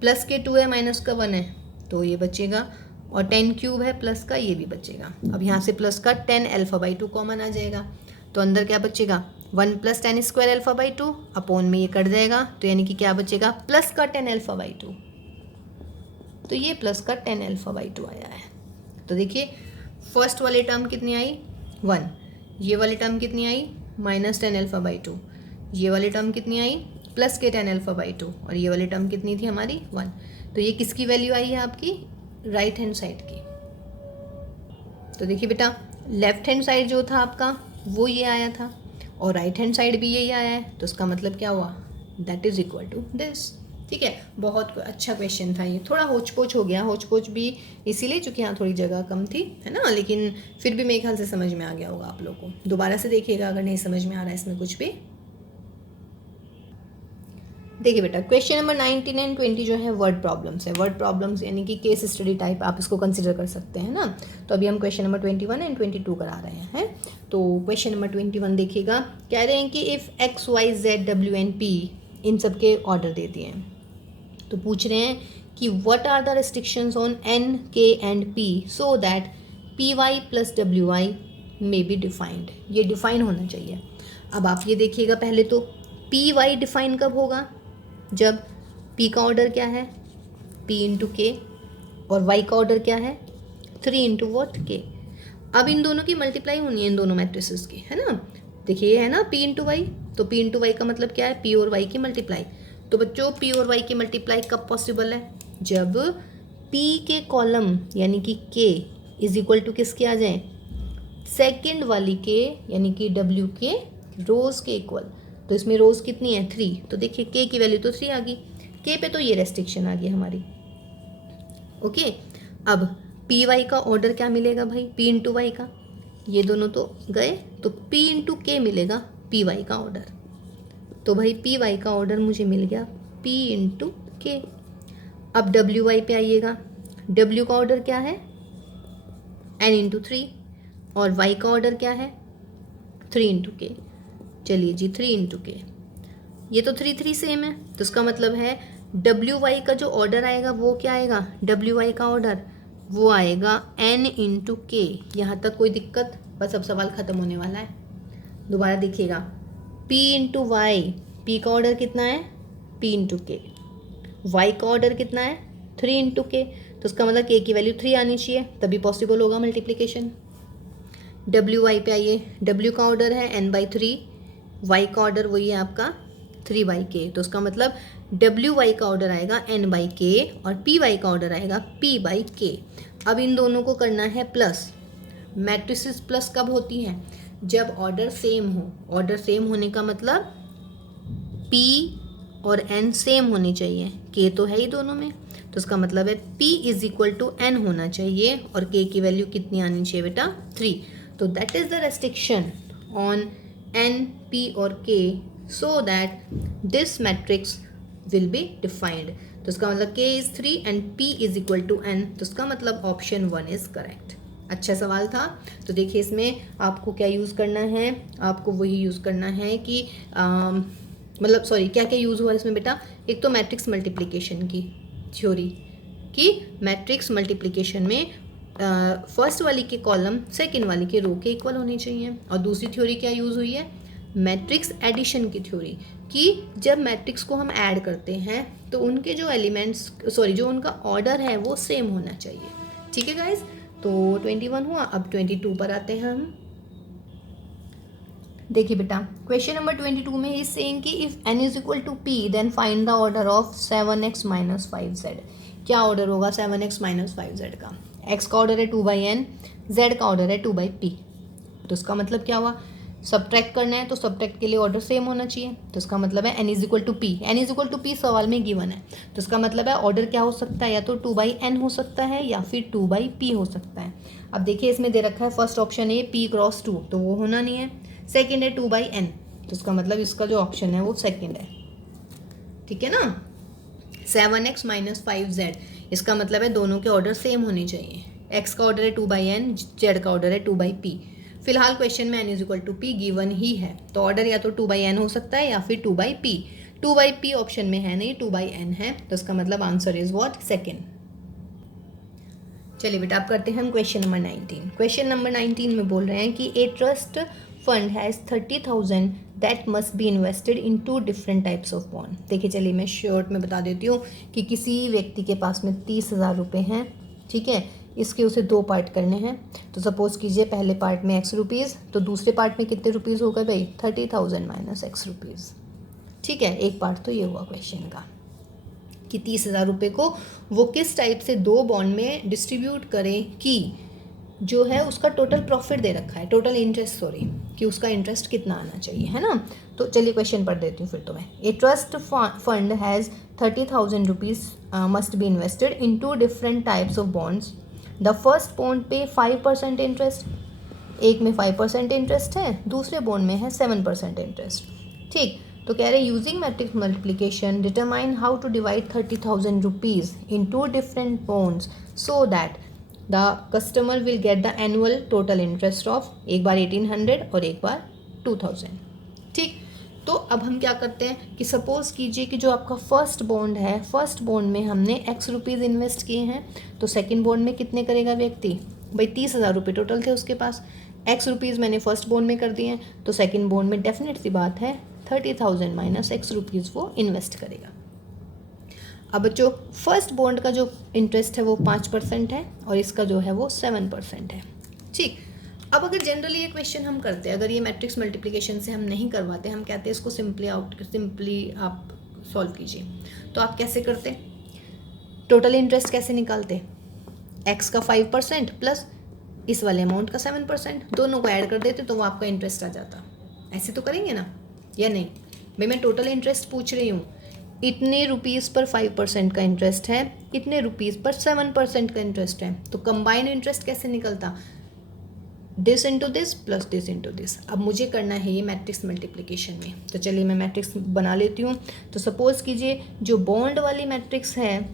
प्लस के 2 है माइनस का 1 है तो ये बचेगा, और 10 क्यूब है प्लस का, ये भी बचेगा। अब यहाँ से प्लस का 10 एल्फा बाई 2 कॉमन आ जाएगा, तो अंदर क्या बचेगा 1 plus 10 square alpha by 2, upon में ये कट जाएगा, तो यानी कि क्या बचेगा प्लस का 10 एल्फा बाई 2, तो ये प्लस का 10 एल्फा बाई 2 आया है। तो देखिए फर्स्ट वाली टर्म कितनी आई 1, ये वाली टर्म कितनी आई माइनस 10 एल्फा बाई 2, ये वाली टर्म कितनी आई प्लस के 10 एल्फा बाई 2, और ये वाली टर्म कितनी थी हमारी 1, तो ये किसकी वैल्यू आई है आपकी राइट हैंड साइड की। तो देखिए बेटा, लेफ्ट हैंड साइड जो था आपका वो ये आया था और राइट हैंड साइड भी यही आया है, तो इसका मतलब क्या हुआ, that is equal to this. ठीक है, बहुत अच्छा क्वेश्चन था ये, थोड़ा होच पोच हो गया, होच पोच भी इसीलिए चूँकि यहाँ थोड़ी जगह कम थी, है ना, लेकिन फिर भी मेरे ख्याल से समझ में आ गया होगा आप लोग को। दोबारा से देखिएगा अगर नहीं समझ में आ रहा है इसमें कुछ भी। देखिए बेटा, क्वेश्चन नंबर 19 एंड 20 जो है वर्ड प्रॉब्लम्स है। वर्ड प्रॉब्लम्स यानी कि केस स्टडी टाइप आप इसको कंसिडर कर सकते हैं ना। तो अभी हम क्वेश्चन नंबर 21 एंड 22 करा रहे हैं। तो क्वेश्चन नंबर 21 देखिएगा, कह रहे हैं कि इफ़ एक्स वाई जेड डब्ल्यू एंड पी इन सब के ऑर्डर दे दिए हैं, तो पूछ रहे हैं कि what are the restrictions on n k and p so that p y plus डब्ल्यू वाई मे बी डिफाइंड। ये डिफाइन होना चाहिए। अब आप ये देखिएगा, पहले तो पी वाई डिफाइन कब होगा, जब p का ऑर्डर क्या है p इंटू के और y का ऑर्डर क्या है 3 इंटू वॉट के। अब इन दोनों की मल्टीप्लाई होनी है, इन दोनों मैट्रिसेस की, है ना। देखिए ये है ना p इंटू वाई, तो p इंटू वाई का मतलब क्या है, p और y की मल्टीप्लाई। तो बच्चों p और y की मल्टीप्लाई कब पॉसिबल है, जब p के कॉलम यानी कि k इज इक्वल टू किसके आ जाए, सेकेंड वाली के यानी कि w के रोज के इक्वल। तो इसमें रोज कितनी है 3, तो देखिए k की वैल्यू तो 3 आ गई, k पे तो ये रेस्ट्रिक्शन आ गई हमारी। ओके, अब पी वाई का ऑर्डर क्या मिलेगा भाई, p इंटू वाई का, ये दोनों तो गए, तो p इंटू के मिलेगा पी वाई का ऑर्डर। तो भाई पी वाई का ऑर्डर मुझे मिल गया p इंटू के। अब डब्ल्यू वाई पे आइएगा, w का ऑर्डर क्या है n इंटू 3 और y का ऑर्डर क्या है 3 इंटू के। चलिए जी 3 इंटू के, ये तो 3 3 सेम है, तो इसका मतलब है डब्ल्यू वाई का जो ऑर्डर आएगा वो क्या आएगा, डब्ल्यू वाई का ऑर्डर वो आएगा n इंटू के। यहाँ तक कोई दिक्कत, बस अब सवाल ख़त्म होने वाला है। दोबारा देखिएगा, p इंटू वाई, पी का ऑर्डर कितना है p इंटू के, y का ऑर्डर कितना है 3 इंटू के, तो उसका मतलब k की वैल्यू 3 आनी चाहिए, तभी पॉसिबल होगा मल्टीप्लिकेशन। डब्ल्यू वाई पे आइए, w का ऑर्डर है n/3, y का ऑर्डर वही है आपका 3/k, तो उसका मतलब डब्ल्यू वाई का ऑर्डर आएगा n/k और पी वाई का ऑर्डर आएगा p/k। अब इन दोनों को करना है प्लस। मैट्रिसेस प्लस कब होती हैं, जब ऑर्डर सेम हो। ऑर्डर सेम होने का मतलब p और n सेम होनी चाहिए, k तो है ही दोनों में, तो उसका मतलब है p is equal to n होना चाहिए और k की वैल्यू कितनी आनी चाहिए बेटा 3। तो that is the restriction on n, p और k so that this matrix will be defined। तो इसका मतलब k is 3 and p is equal to n, तो इसका मतलब ऑप्शन 1 is correct। अच्छा सवाल था। तो देखिए इसमें आपको क्या यूज़ करना है, आपको वही यूज़ करना है कि मतलब सॉरी क्या क्या यूज़ हुआ इसमें बेटा, एक तो मैट्रिक्स मल्टीप्लिकेशन की थ्योरी कि मैट्रिक्स मल्टीप्लिकेशन में फर्स्ट वाली के कॉलम सेकंड वाली के रो के इक्वल होने चाहिए, और दूसरी थ्योरी क्या यूज़ हुई है, मैट्रिक्स एडिशन की थ्योरी कि जब मैट्रिक्स को हम ऐड करते हैं तो उनके जो एलिमेंट्स जो उनका ऑर्डर है वो सेम होना चाहिए। ठीक है गाइज, तो 21 हुआ। अब 22 पर आते हैं हम। देखिए बेटा, क्वेश्चन नंबर 22 में इज सेइंग कि if n is equal to p then find the order of 7x minus 5z। क्या ऑर्डर होगा 7x माइनस 5z का, x का ऑर्डर है 2/n, z का ऑर्डर है 2/p। तो इसका मतलब क्या हुआ, सब्ट्रैक्ट करना है तो सब्ट्रैक्ट के लिए ऑर्डर सेम होना चाहिए, तो इसका मतलब है n is equal to p। n is equal to p सवाल में गिवन है, तो इसका मतलब है ऑर्डर क्या हो सकता है, या तो 2/n हो सकता है या फिर 2/p हो सकता है। अब देखिए इसमें दे रखा है फर्स्ट ऑप्शन है p क्रॉस 2, तो वो होना नहीं है। सेकेंड है 2/n, तो इसका मतलब इसका जो ऑप्शन है वो सेकेंड है। ठीक है ना, 7x माइनस 5z, इसका मतलब है दोनों के ऑर्डर सेम होने चाहिए। x का ऑर्डर है 2/n, z का ऑर्डर है 2/p। फिलहाल क्वेश्चन में n is equal to p given ही है, तो ऑर्डर या तो 2/n हो सकता है या फिर 2/p। 2/p ऑप्शन में है नहीं, 2/n है, तो इसका मतलब आंसर इज व्हाट, सेकेंड। चलिए बेटा आप करते हैं हम क्वेश्चन नंबर 19। क्वेश्चन नंबर 19 में बोल रहे हैं कि a trust fund has 30,000 that must be invested in 2 different types of bond. देखिए चलिए मैं शॉर्ट में बता देती हूँ कि किसी व्यक्ति के पास में 30,000 रुपये हैं, ठीक है, इसके उसे 2 पार्ट करने हैं। तो सपोज़ कीजिए पहले पार्ट में x रुपीज़, तो दूसरे पार्ट में कितने रुपीज़ होगा भाई, 30,000 माइनस x रुपीज़। ठीक है, एक पार्ट तो ये हुआ क्वेश्चन का कि 30,000 रुपये को वो किस टाइप से 2 बॉन्ड में डिस्ट्रीब्यूट करें कि जो है उसका टोटल प्रॉफिट दे रखा है, टोटल इंटरेस्ट सॉरी, कि उसका इंटरेस्ट कितना आना चाहिए, है ना। तो चलिए क्वेश्चन पढ़ देती हूँ फिर तो मैं। A trust fund has 30,000 rupees must be invested in 2 different types of bonds. The first bond pay 5% interest, एक में 5% इंटरेस्ट है, दूसरे बॉन्ड में है 7% इंटरेस्ट। ठीक, तो कह रहे using matrix multiplication determine how to divide 30,000 rupees in 2 different bonds so that the customer will get the annual total interest of, एक बार 1800 और एक बार 2000। ठीक, तो अब हम क्या करते हैं कि सपोज़ कीजिए कि जो आपका फर्स्ट बॉन्ड है, फर्स्ट बॉन्ड में हमने x रुपीज़ इन्वेस्ट किए हैं, तो सेकंड बॉन्ड में कितने करेगा व्यक्ति, भाई 30,000 रुपये टोटल थे उसके पास, x रुपीज़ मैंने फर्स्ट बॉन्ड में कर दिए हैं, तो सेकंड बॉन्ड में डेफिनेट सी बात है 30,000 माइनस x रुपीज़ वो इन्वेस्ट करेगा। अब बच्चों फर्स्ट बॉन्ड का जो इंटरेस्ट है वो 5% है और इसका जो है वो 7% है। ठीक, अब अगर जनरली ये क्वेश्चन हम करते हैं, अगर ये मैट्रिक्स मल्टीप्लिकेशन से हम नहीं करवाते, हम कहते हैं इसको सिंपली आप सॉल्व कीजिए, तो आप कैसे करते, टोटल इंटरेस्ट कैसे निकालते, x का 5% प्लस इस वाले अमाउंट का 7%, दोनों को ऐड कर देते तो वो आपका इंटरेस्ट आ जाता। ऐसे तो करेंगे ना, या नहीं भाई, मैं टोटल इंटरेस्ट पूछ रही हूँ, इतने रुपीज़ पर 5% का इंटरेस्ट है, इतने रुपीज़ पर 7% का इंटरेस्ट है, तो कंबाइंड इंटरेस्ट कैसे निकलता, this into this plus this into this. अब मुझे करना है ये मैट्रिक्स मल्टीप्लिकेशन में, तो चलिए मैं मैट्रिक्स बना लेती हूँ। तो सपोज़ कीजिए जो बॉन्ड वाली मैट्रिक्स है,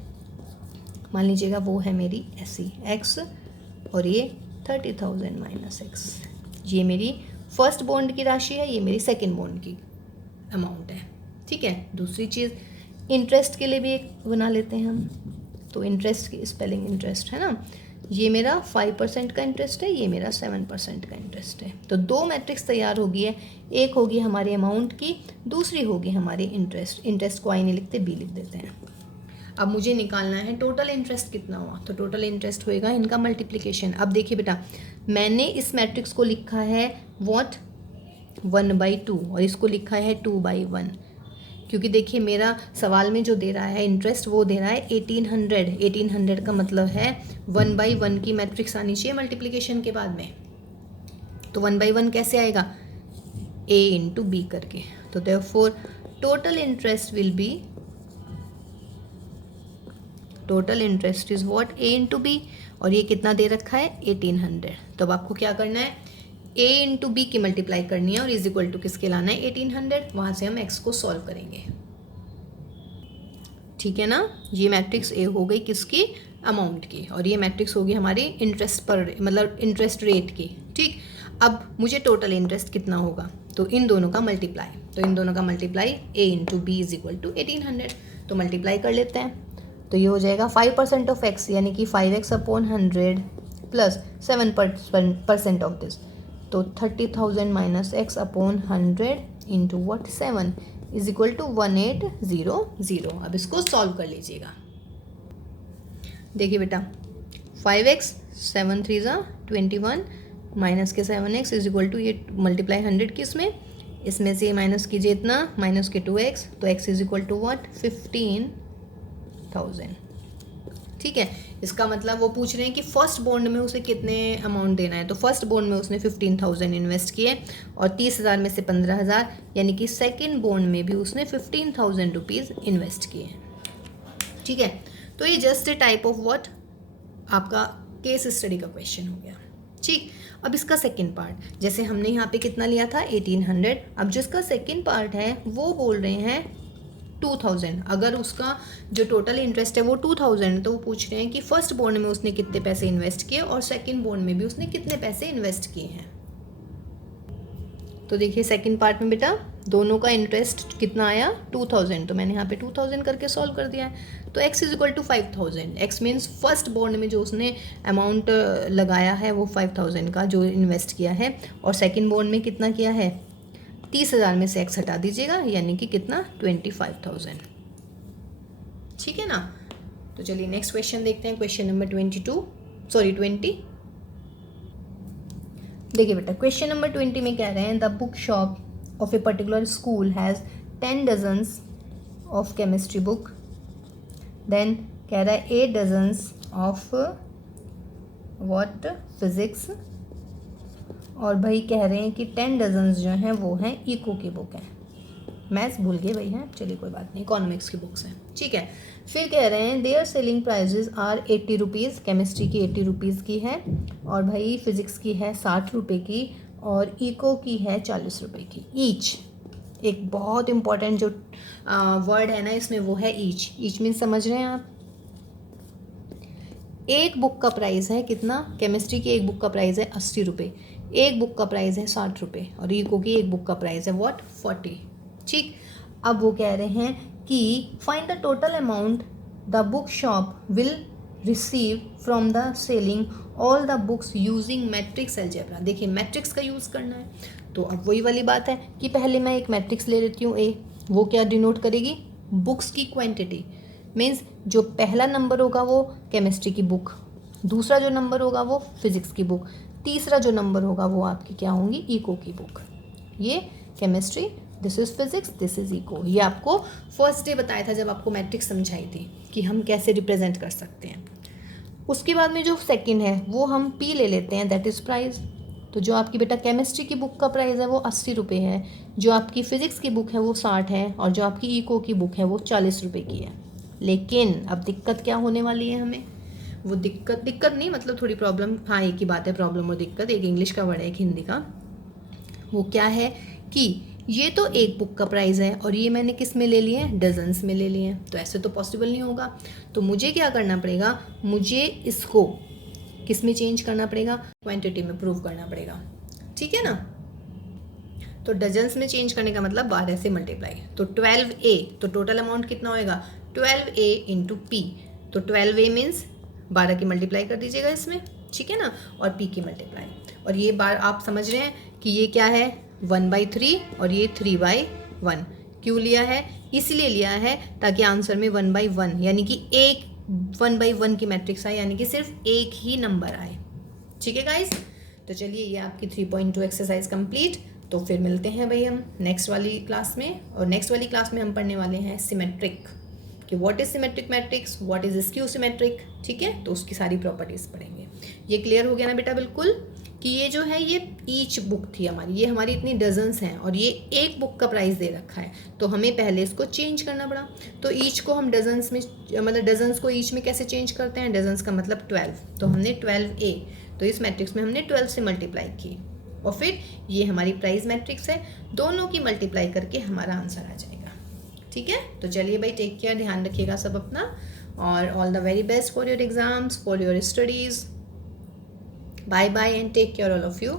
मान लीजिएगा वो है मेरी ऐसी x और ये 30,000 माइनस x, ये मेरी फर्स्ट बॉन्ड की राशि है, ये मेरी सेकंड बॉन्ड की अमाउंट है। ठीक है, दूसरी चीज़ इंटरेस्ट के लिए भी एक बना लेते हैं हम, तो इंटरेस्ट की स्पेलिंग इंटरेस्ट है ना, ये मेरा 5% का इंटरेस्ट है, ये मेरा 7% का इंटरेस्ट है। तो 2 मैट्रिक्स तैयार होगी है, एक होगी हमारी अमाउंट की, दूसरी होगी हमारी इंटरेस्ट को आई नहीं लिखते बी लिख देते हैं। अब मुझे निकालना है टोटल इंटरेस्ट कितना हुआ, तो टोटल इंटरेस्ट होएगा इनका मल्टीप्लिकेशन। अब देखिए बेटा, मैंने इस मैट्रिक्स को लिखा है व्हाट 1/2 और इसको लिखा है 2/1, क्योंकि देखिए मेरा सवाल में जो दे रहा है इंटरेस्ट वो दे रहा है 1800 का मतलब है 1/1 की मैट्रिक्स आनी चाहिए मल्टीप्लिकेशन के बाद में। तो 1/1 कैसे आएगा, a इंटू बी करके, तो therefore total interest will be, total interest is what a into B, और ये कितना दे रखा है 1800। तो अब आपको क्या करना है, a इंटू बी की मल्टीप्लाई करनी है और इज इक्वल टू किसके लाना है 1800, वहाँ से हम x को सॉल्व करेंगे। ठीक है ना, ये मैट्रिक्स a हो गई किसकी, अमाउंट की, और ये मैट्रिक्स होगी हमारी इंटरेस्ट पर मतलब इंटरेस्ट रेट की। ठीक, अब मुझे टोटल इंटरेस्ट कितना होगा, तो इन दोनों का मल्टीप्लाई, तो इन दोनों का multiply a into B is equal to 1800, तो मल्टीप्लाई कर लेते हैं। तो ये हो जाएगा 5% ऑफ x यानी कि 5x upon 100 plus 7% of this, तो 30,000 minus x upon 100 into what 7 is equal to 1800। अब इसको सॉल्व कर लीजिएगा। देखिए बेटा 5x 7 3 21 माइनस के 7x इज इक्वल टू, ये मल्टीप्लाई 100 की इसमें से माइनस कीजिए इतना, माइनस के 2x, तो x is equal to what 15,000। ठीक है, इसका मतलब वो पूछ रहे हैं कि फर्स्ट बॉन्ड में उसे कितने अमाउंट देना है, तो फर्स्ट बॉन्ड में उसने 15,000 इन्वेस्ट किए और 30,000 में से 15,000, यानी कि सेकंड बॉन्ड में भी उसने 15,000 रुपीज़ इन्वेस्ट किए हैं। ठीक है, तो ये just a type of what आपका केस स्टडी का क्वेश्चन हो गया। ठीक, अब इसका सेकंड पार्ट, जैसे हमने यहाँ पे कितना लिया था 1800, अब जिसका सेकंड पार्ट है वो बोल रहे हैं 2000, अगर उसका जो टोटल इंटरेस्ट है वो 2000, तो वो पूछ रहे हैं कि फर्स्ट बॉन्ड में उसने कितने पैसे इन्वेस्ट किए और सेकंड बॉन्ड में भी उसने कितने पैसे इन्वेस्ट किए हैं। तो देखिए सेकंड पार्ट में बेटा दोनों का इंटरेस्ट कितना आया 2000, तो मैंने यहाँ पे 2000 करके सॉल्व कर दिया है। तो x is equal to 5000, x means first bond में जो उसने अमाउंट लगाया है वो 5000 का जो इन्वेस्ट किया है, और सेकंड बॉन्ड में कितना किया है 30,000 में से x हटा दीजिएगा, यानी कि कितना 25,000। ठीक है ना, तो चलिए नेक्स्ट क्वेश्चन देखते हैं, क्वेश्चन नंबर 20। देखिए बेटा क्वेश्चन नंबर 20 में कह रहे हैं the book shop of a particular school has 10 dozens of chemistry book then कह रहा है 8 डजन्स ऑफ व्हाट फिजिक्स, और भाई कह रहे हैं कि 10 डजन्स जो हैं वो हैं इको की बुक हैं। मैथ्स भूल गए भाई हैं, चलिए कोई बात नहीं, इकोनॉमिक्स की बुक्स हैं, ठीक है। फिर कह रहे हैं their selling prices are 80 rupees, chemistry की 80 रुपीज़ की है, और भाई फिज़िक्स की है 60 रुपये की, और इको की है 40 रुपये की ईच। एक बहुत इंपॉर्टेंट जो वर्ड है ना इसमें वो है ईच। ईच मीन समझ रहे हैं आप? एक बुक का प्राइस है कितना? केमिस्ट्री की एक बुक का प्राइस है 80 रुपये, एक बुक का प्राइस है 60 रुपये, और इको की एक बुक का प्राइस है व्हाट 40। ठीक, अब वो कह रहे हैं कि find the total amount the book shop will receive from the selling all the books using matrix algebra. देखिए मैट्रिक्स का यूज़ करना है, तो अब वही वाली बात है कि पहले मैं एक मैट्रिक्स ले लेती हूँ ए, वो क्या डिनोट करेगी? बुक्स की क्वांटिटी। मीन्स जो पहला नंबर होगा वो केमिस्ट्री की बुक, दूसरा जो नंबर होगा वो फिज़िक्स की बुक, तीसरा जो नंबर होगा वो आपकी क्या होंगी? इको की बुक। ये chemistry, this is physics, this is eco. ये आपको फर्स्ट डे बताया था जब आपको मैट्रिक्स समझाई थी कि हम कैसे रिप्रेजेंट कर सकते हैं। उसके बाद में जो सेकंड है वो हम पी ले लेते हैं, दैट इज़ प्राइस। तो जो आपकी बेटा केमिस्ट्री की बुक का प्राइस है वो 80 रुपये है, जो आपकी फ़िज़िक्स की बुक है वो 60 है, और जो आपकी इको की बुक है वो 40 रुपये की है। लेकिन अब दिक्कत क्या होने वाली है हमें? वो दिक्कत नहीं, मतलब थोड़ी प्रॉब्लम, हाँ एक ही बात है, प्रॉब्लम और दिक्कत, एक इंग्लिश का वर्ड है एक हिंदी का। वो क्या है कि ये तो एक बुक का प्राइस है और ये मैंने किस में ले लिए हैं? डजन्स में ले लिए हैं, तो ऐसे तो पॉसिबल नहीं होगा। तो मुझे क्या करना पड़ेगा? मुझे इसको किस में चेंज करना पड़ेगा? क्वांटिटी में प्रूव करना पड़ेगा, ठीक है ना। तो डजन्स में चेंज करने का मतलब 12 से मल्टीप्लाई, तो 12A, तो टोटल अमाउंट कितना होएगा? 12A into P. तो 12A मीन्स 12 की मल्टीप्लाई कर दीजिएगा इसमें, ठीक है ना, और पी की मल्टीप्लाई। और ये बार आप समझ रहे हैं कि ये क्या है? 1/3 और ये 3/1। क्यों लिया है? इसलिए लिया है ताकि आंसर में 1/1 यानी कि एक 1/1 की मैट्रिक्स आए, यानी कि सिर्फ एक ही नंबर आए, ठीक है गाइस। तो चलिए ये आपकी 3.2 एक्सरसाइज कंप्लीट। तो फिर मिलते हैं भाई हम नेक्स्ट वाली क्लास में, और नेक्स्ट वाली क्लास में हम पढ़ने वाले हैं सिमेट्रिक, कि what is symmetric matrix, what is skew symmetric, ठीक है। तो उसकी सारी प्रॉपर्टीज पढ़ेंगे। ये क्लियर हो गया ना बेटा? बिल्कुल, कि ये जो है ये ईच बुक थी हमारी, ये हमारी इतनी डजन्स हैं और ये एक बुक का प्राइस दे रखा है, तो हमें पहले इसको चेंज करना पड़ा। तो ईच को हम डजन्स में, मतलब डजन्स को ईच में कैसे चेंज करते हैं? डजन्स का मतलब 12, तो हमने 12A, तो इस मैट्रिक्स में हमने 12 से मल्टीप्लाई की, और फिर ये हमारी प्राइस मैट्रिक्स है, दोनों की मल्टीप्लाई करके हमारा आंसर आ जाएगा, ठीक है। तो चलिए भाई, टेक केयर, ध्यान रखिएगा सब अपना, और all the very best for your exams, for your studies. Bye bye and take care all of you.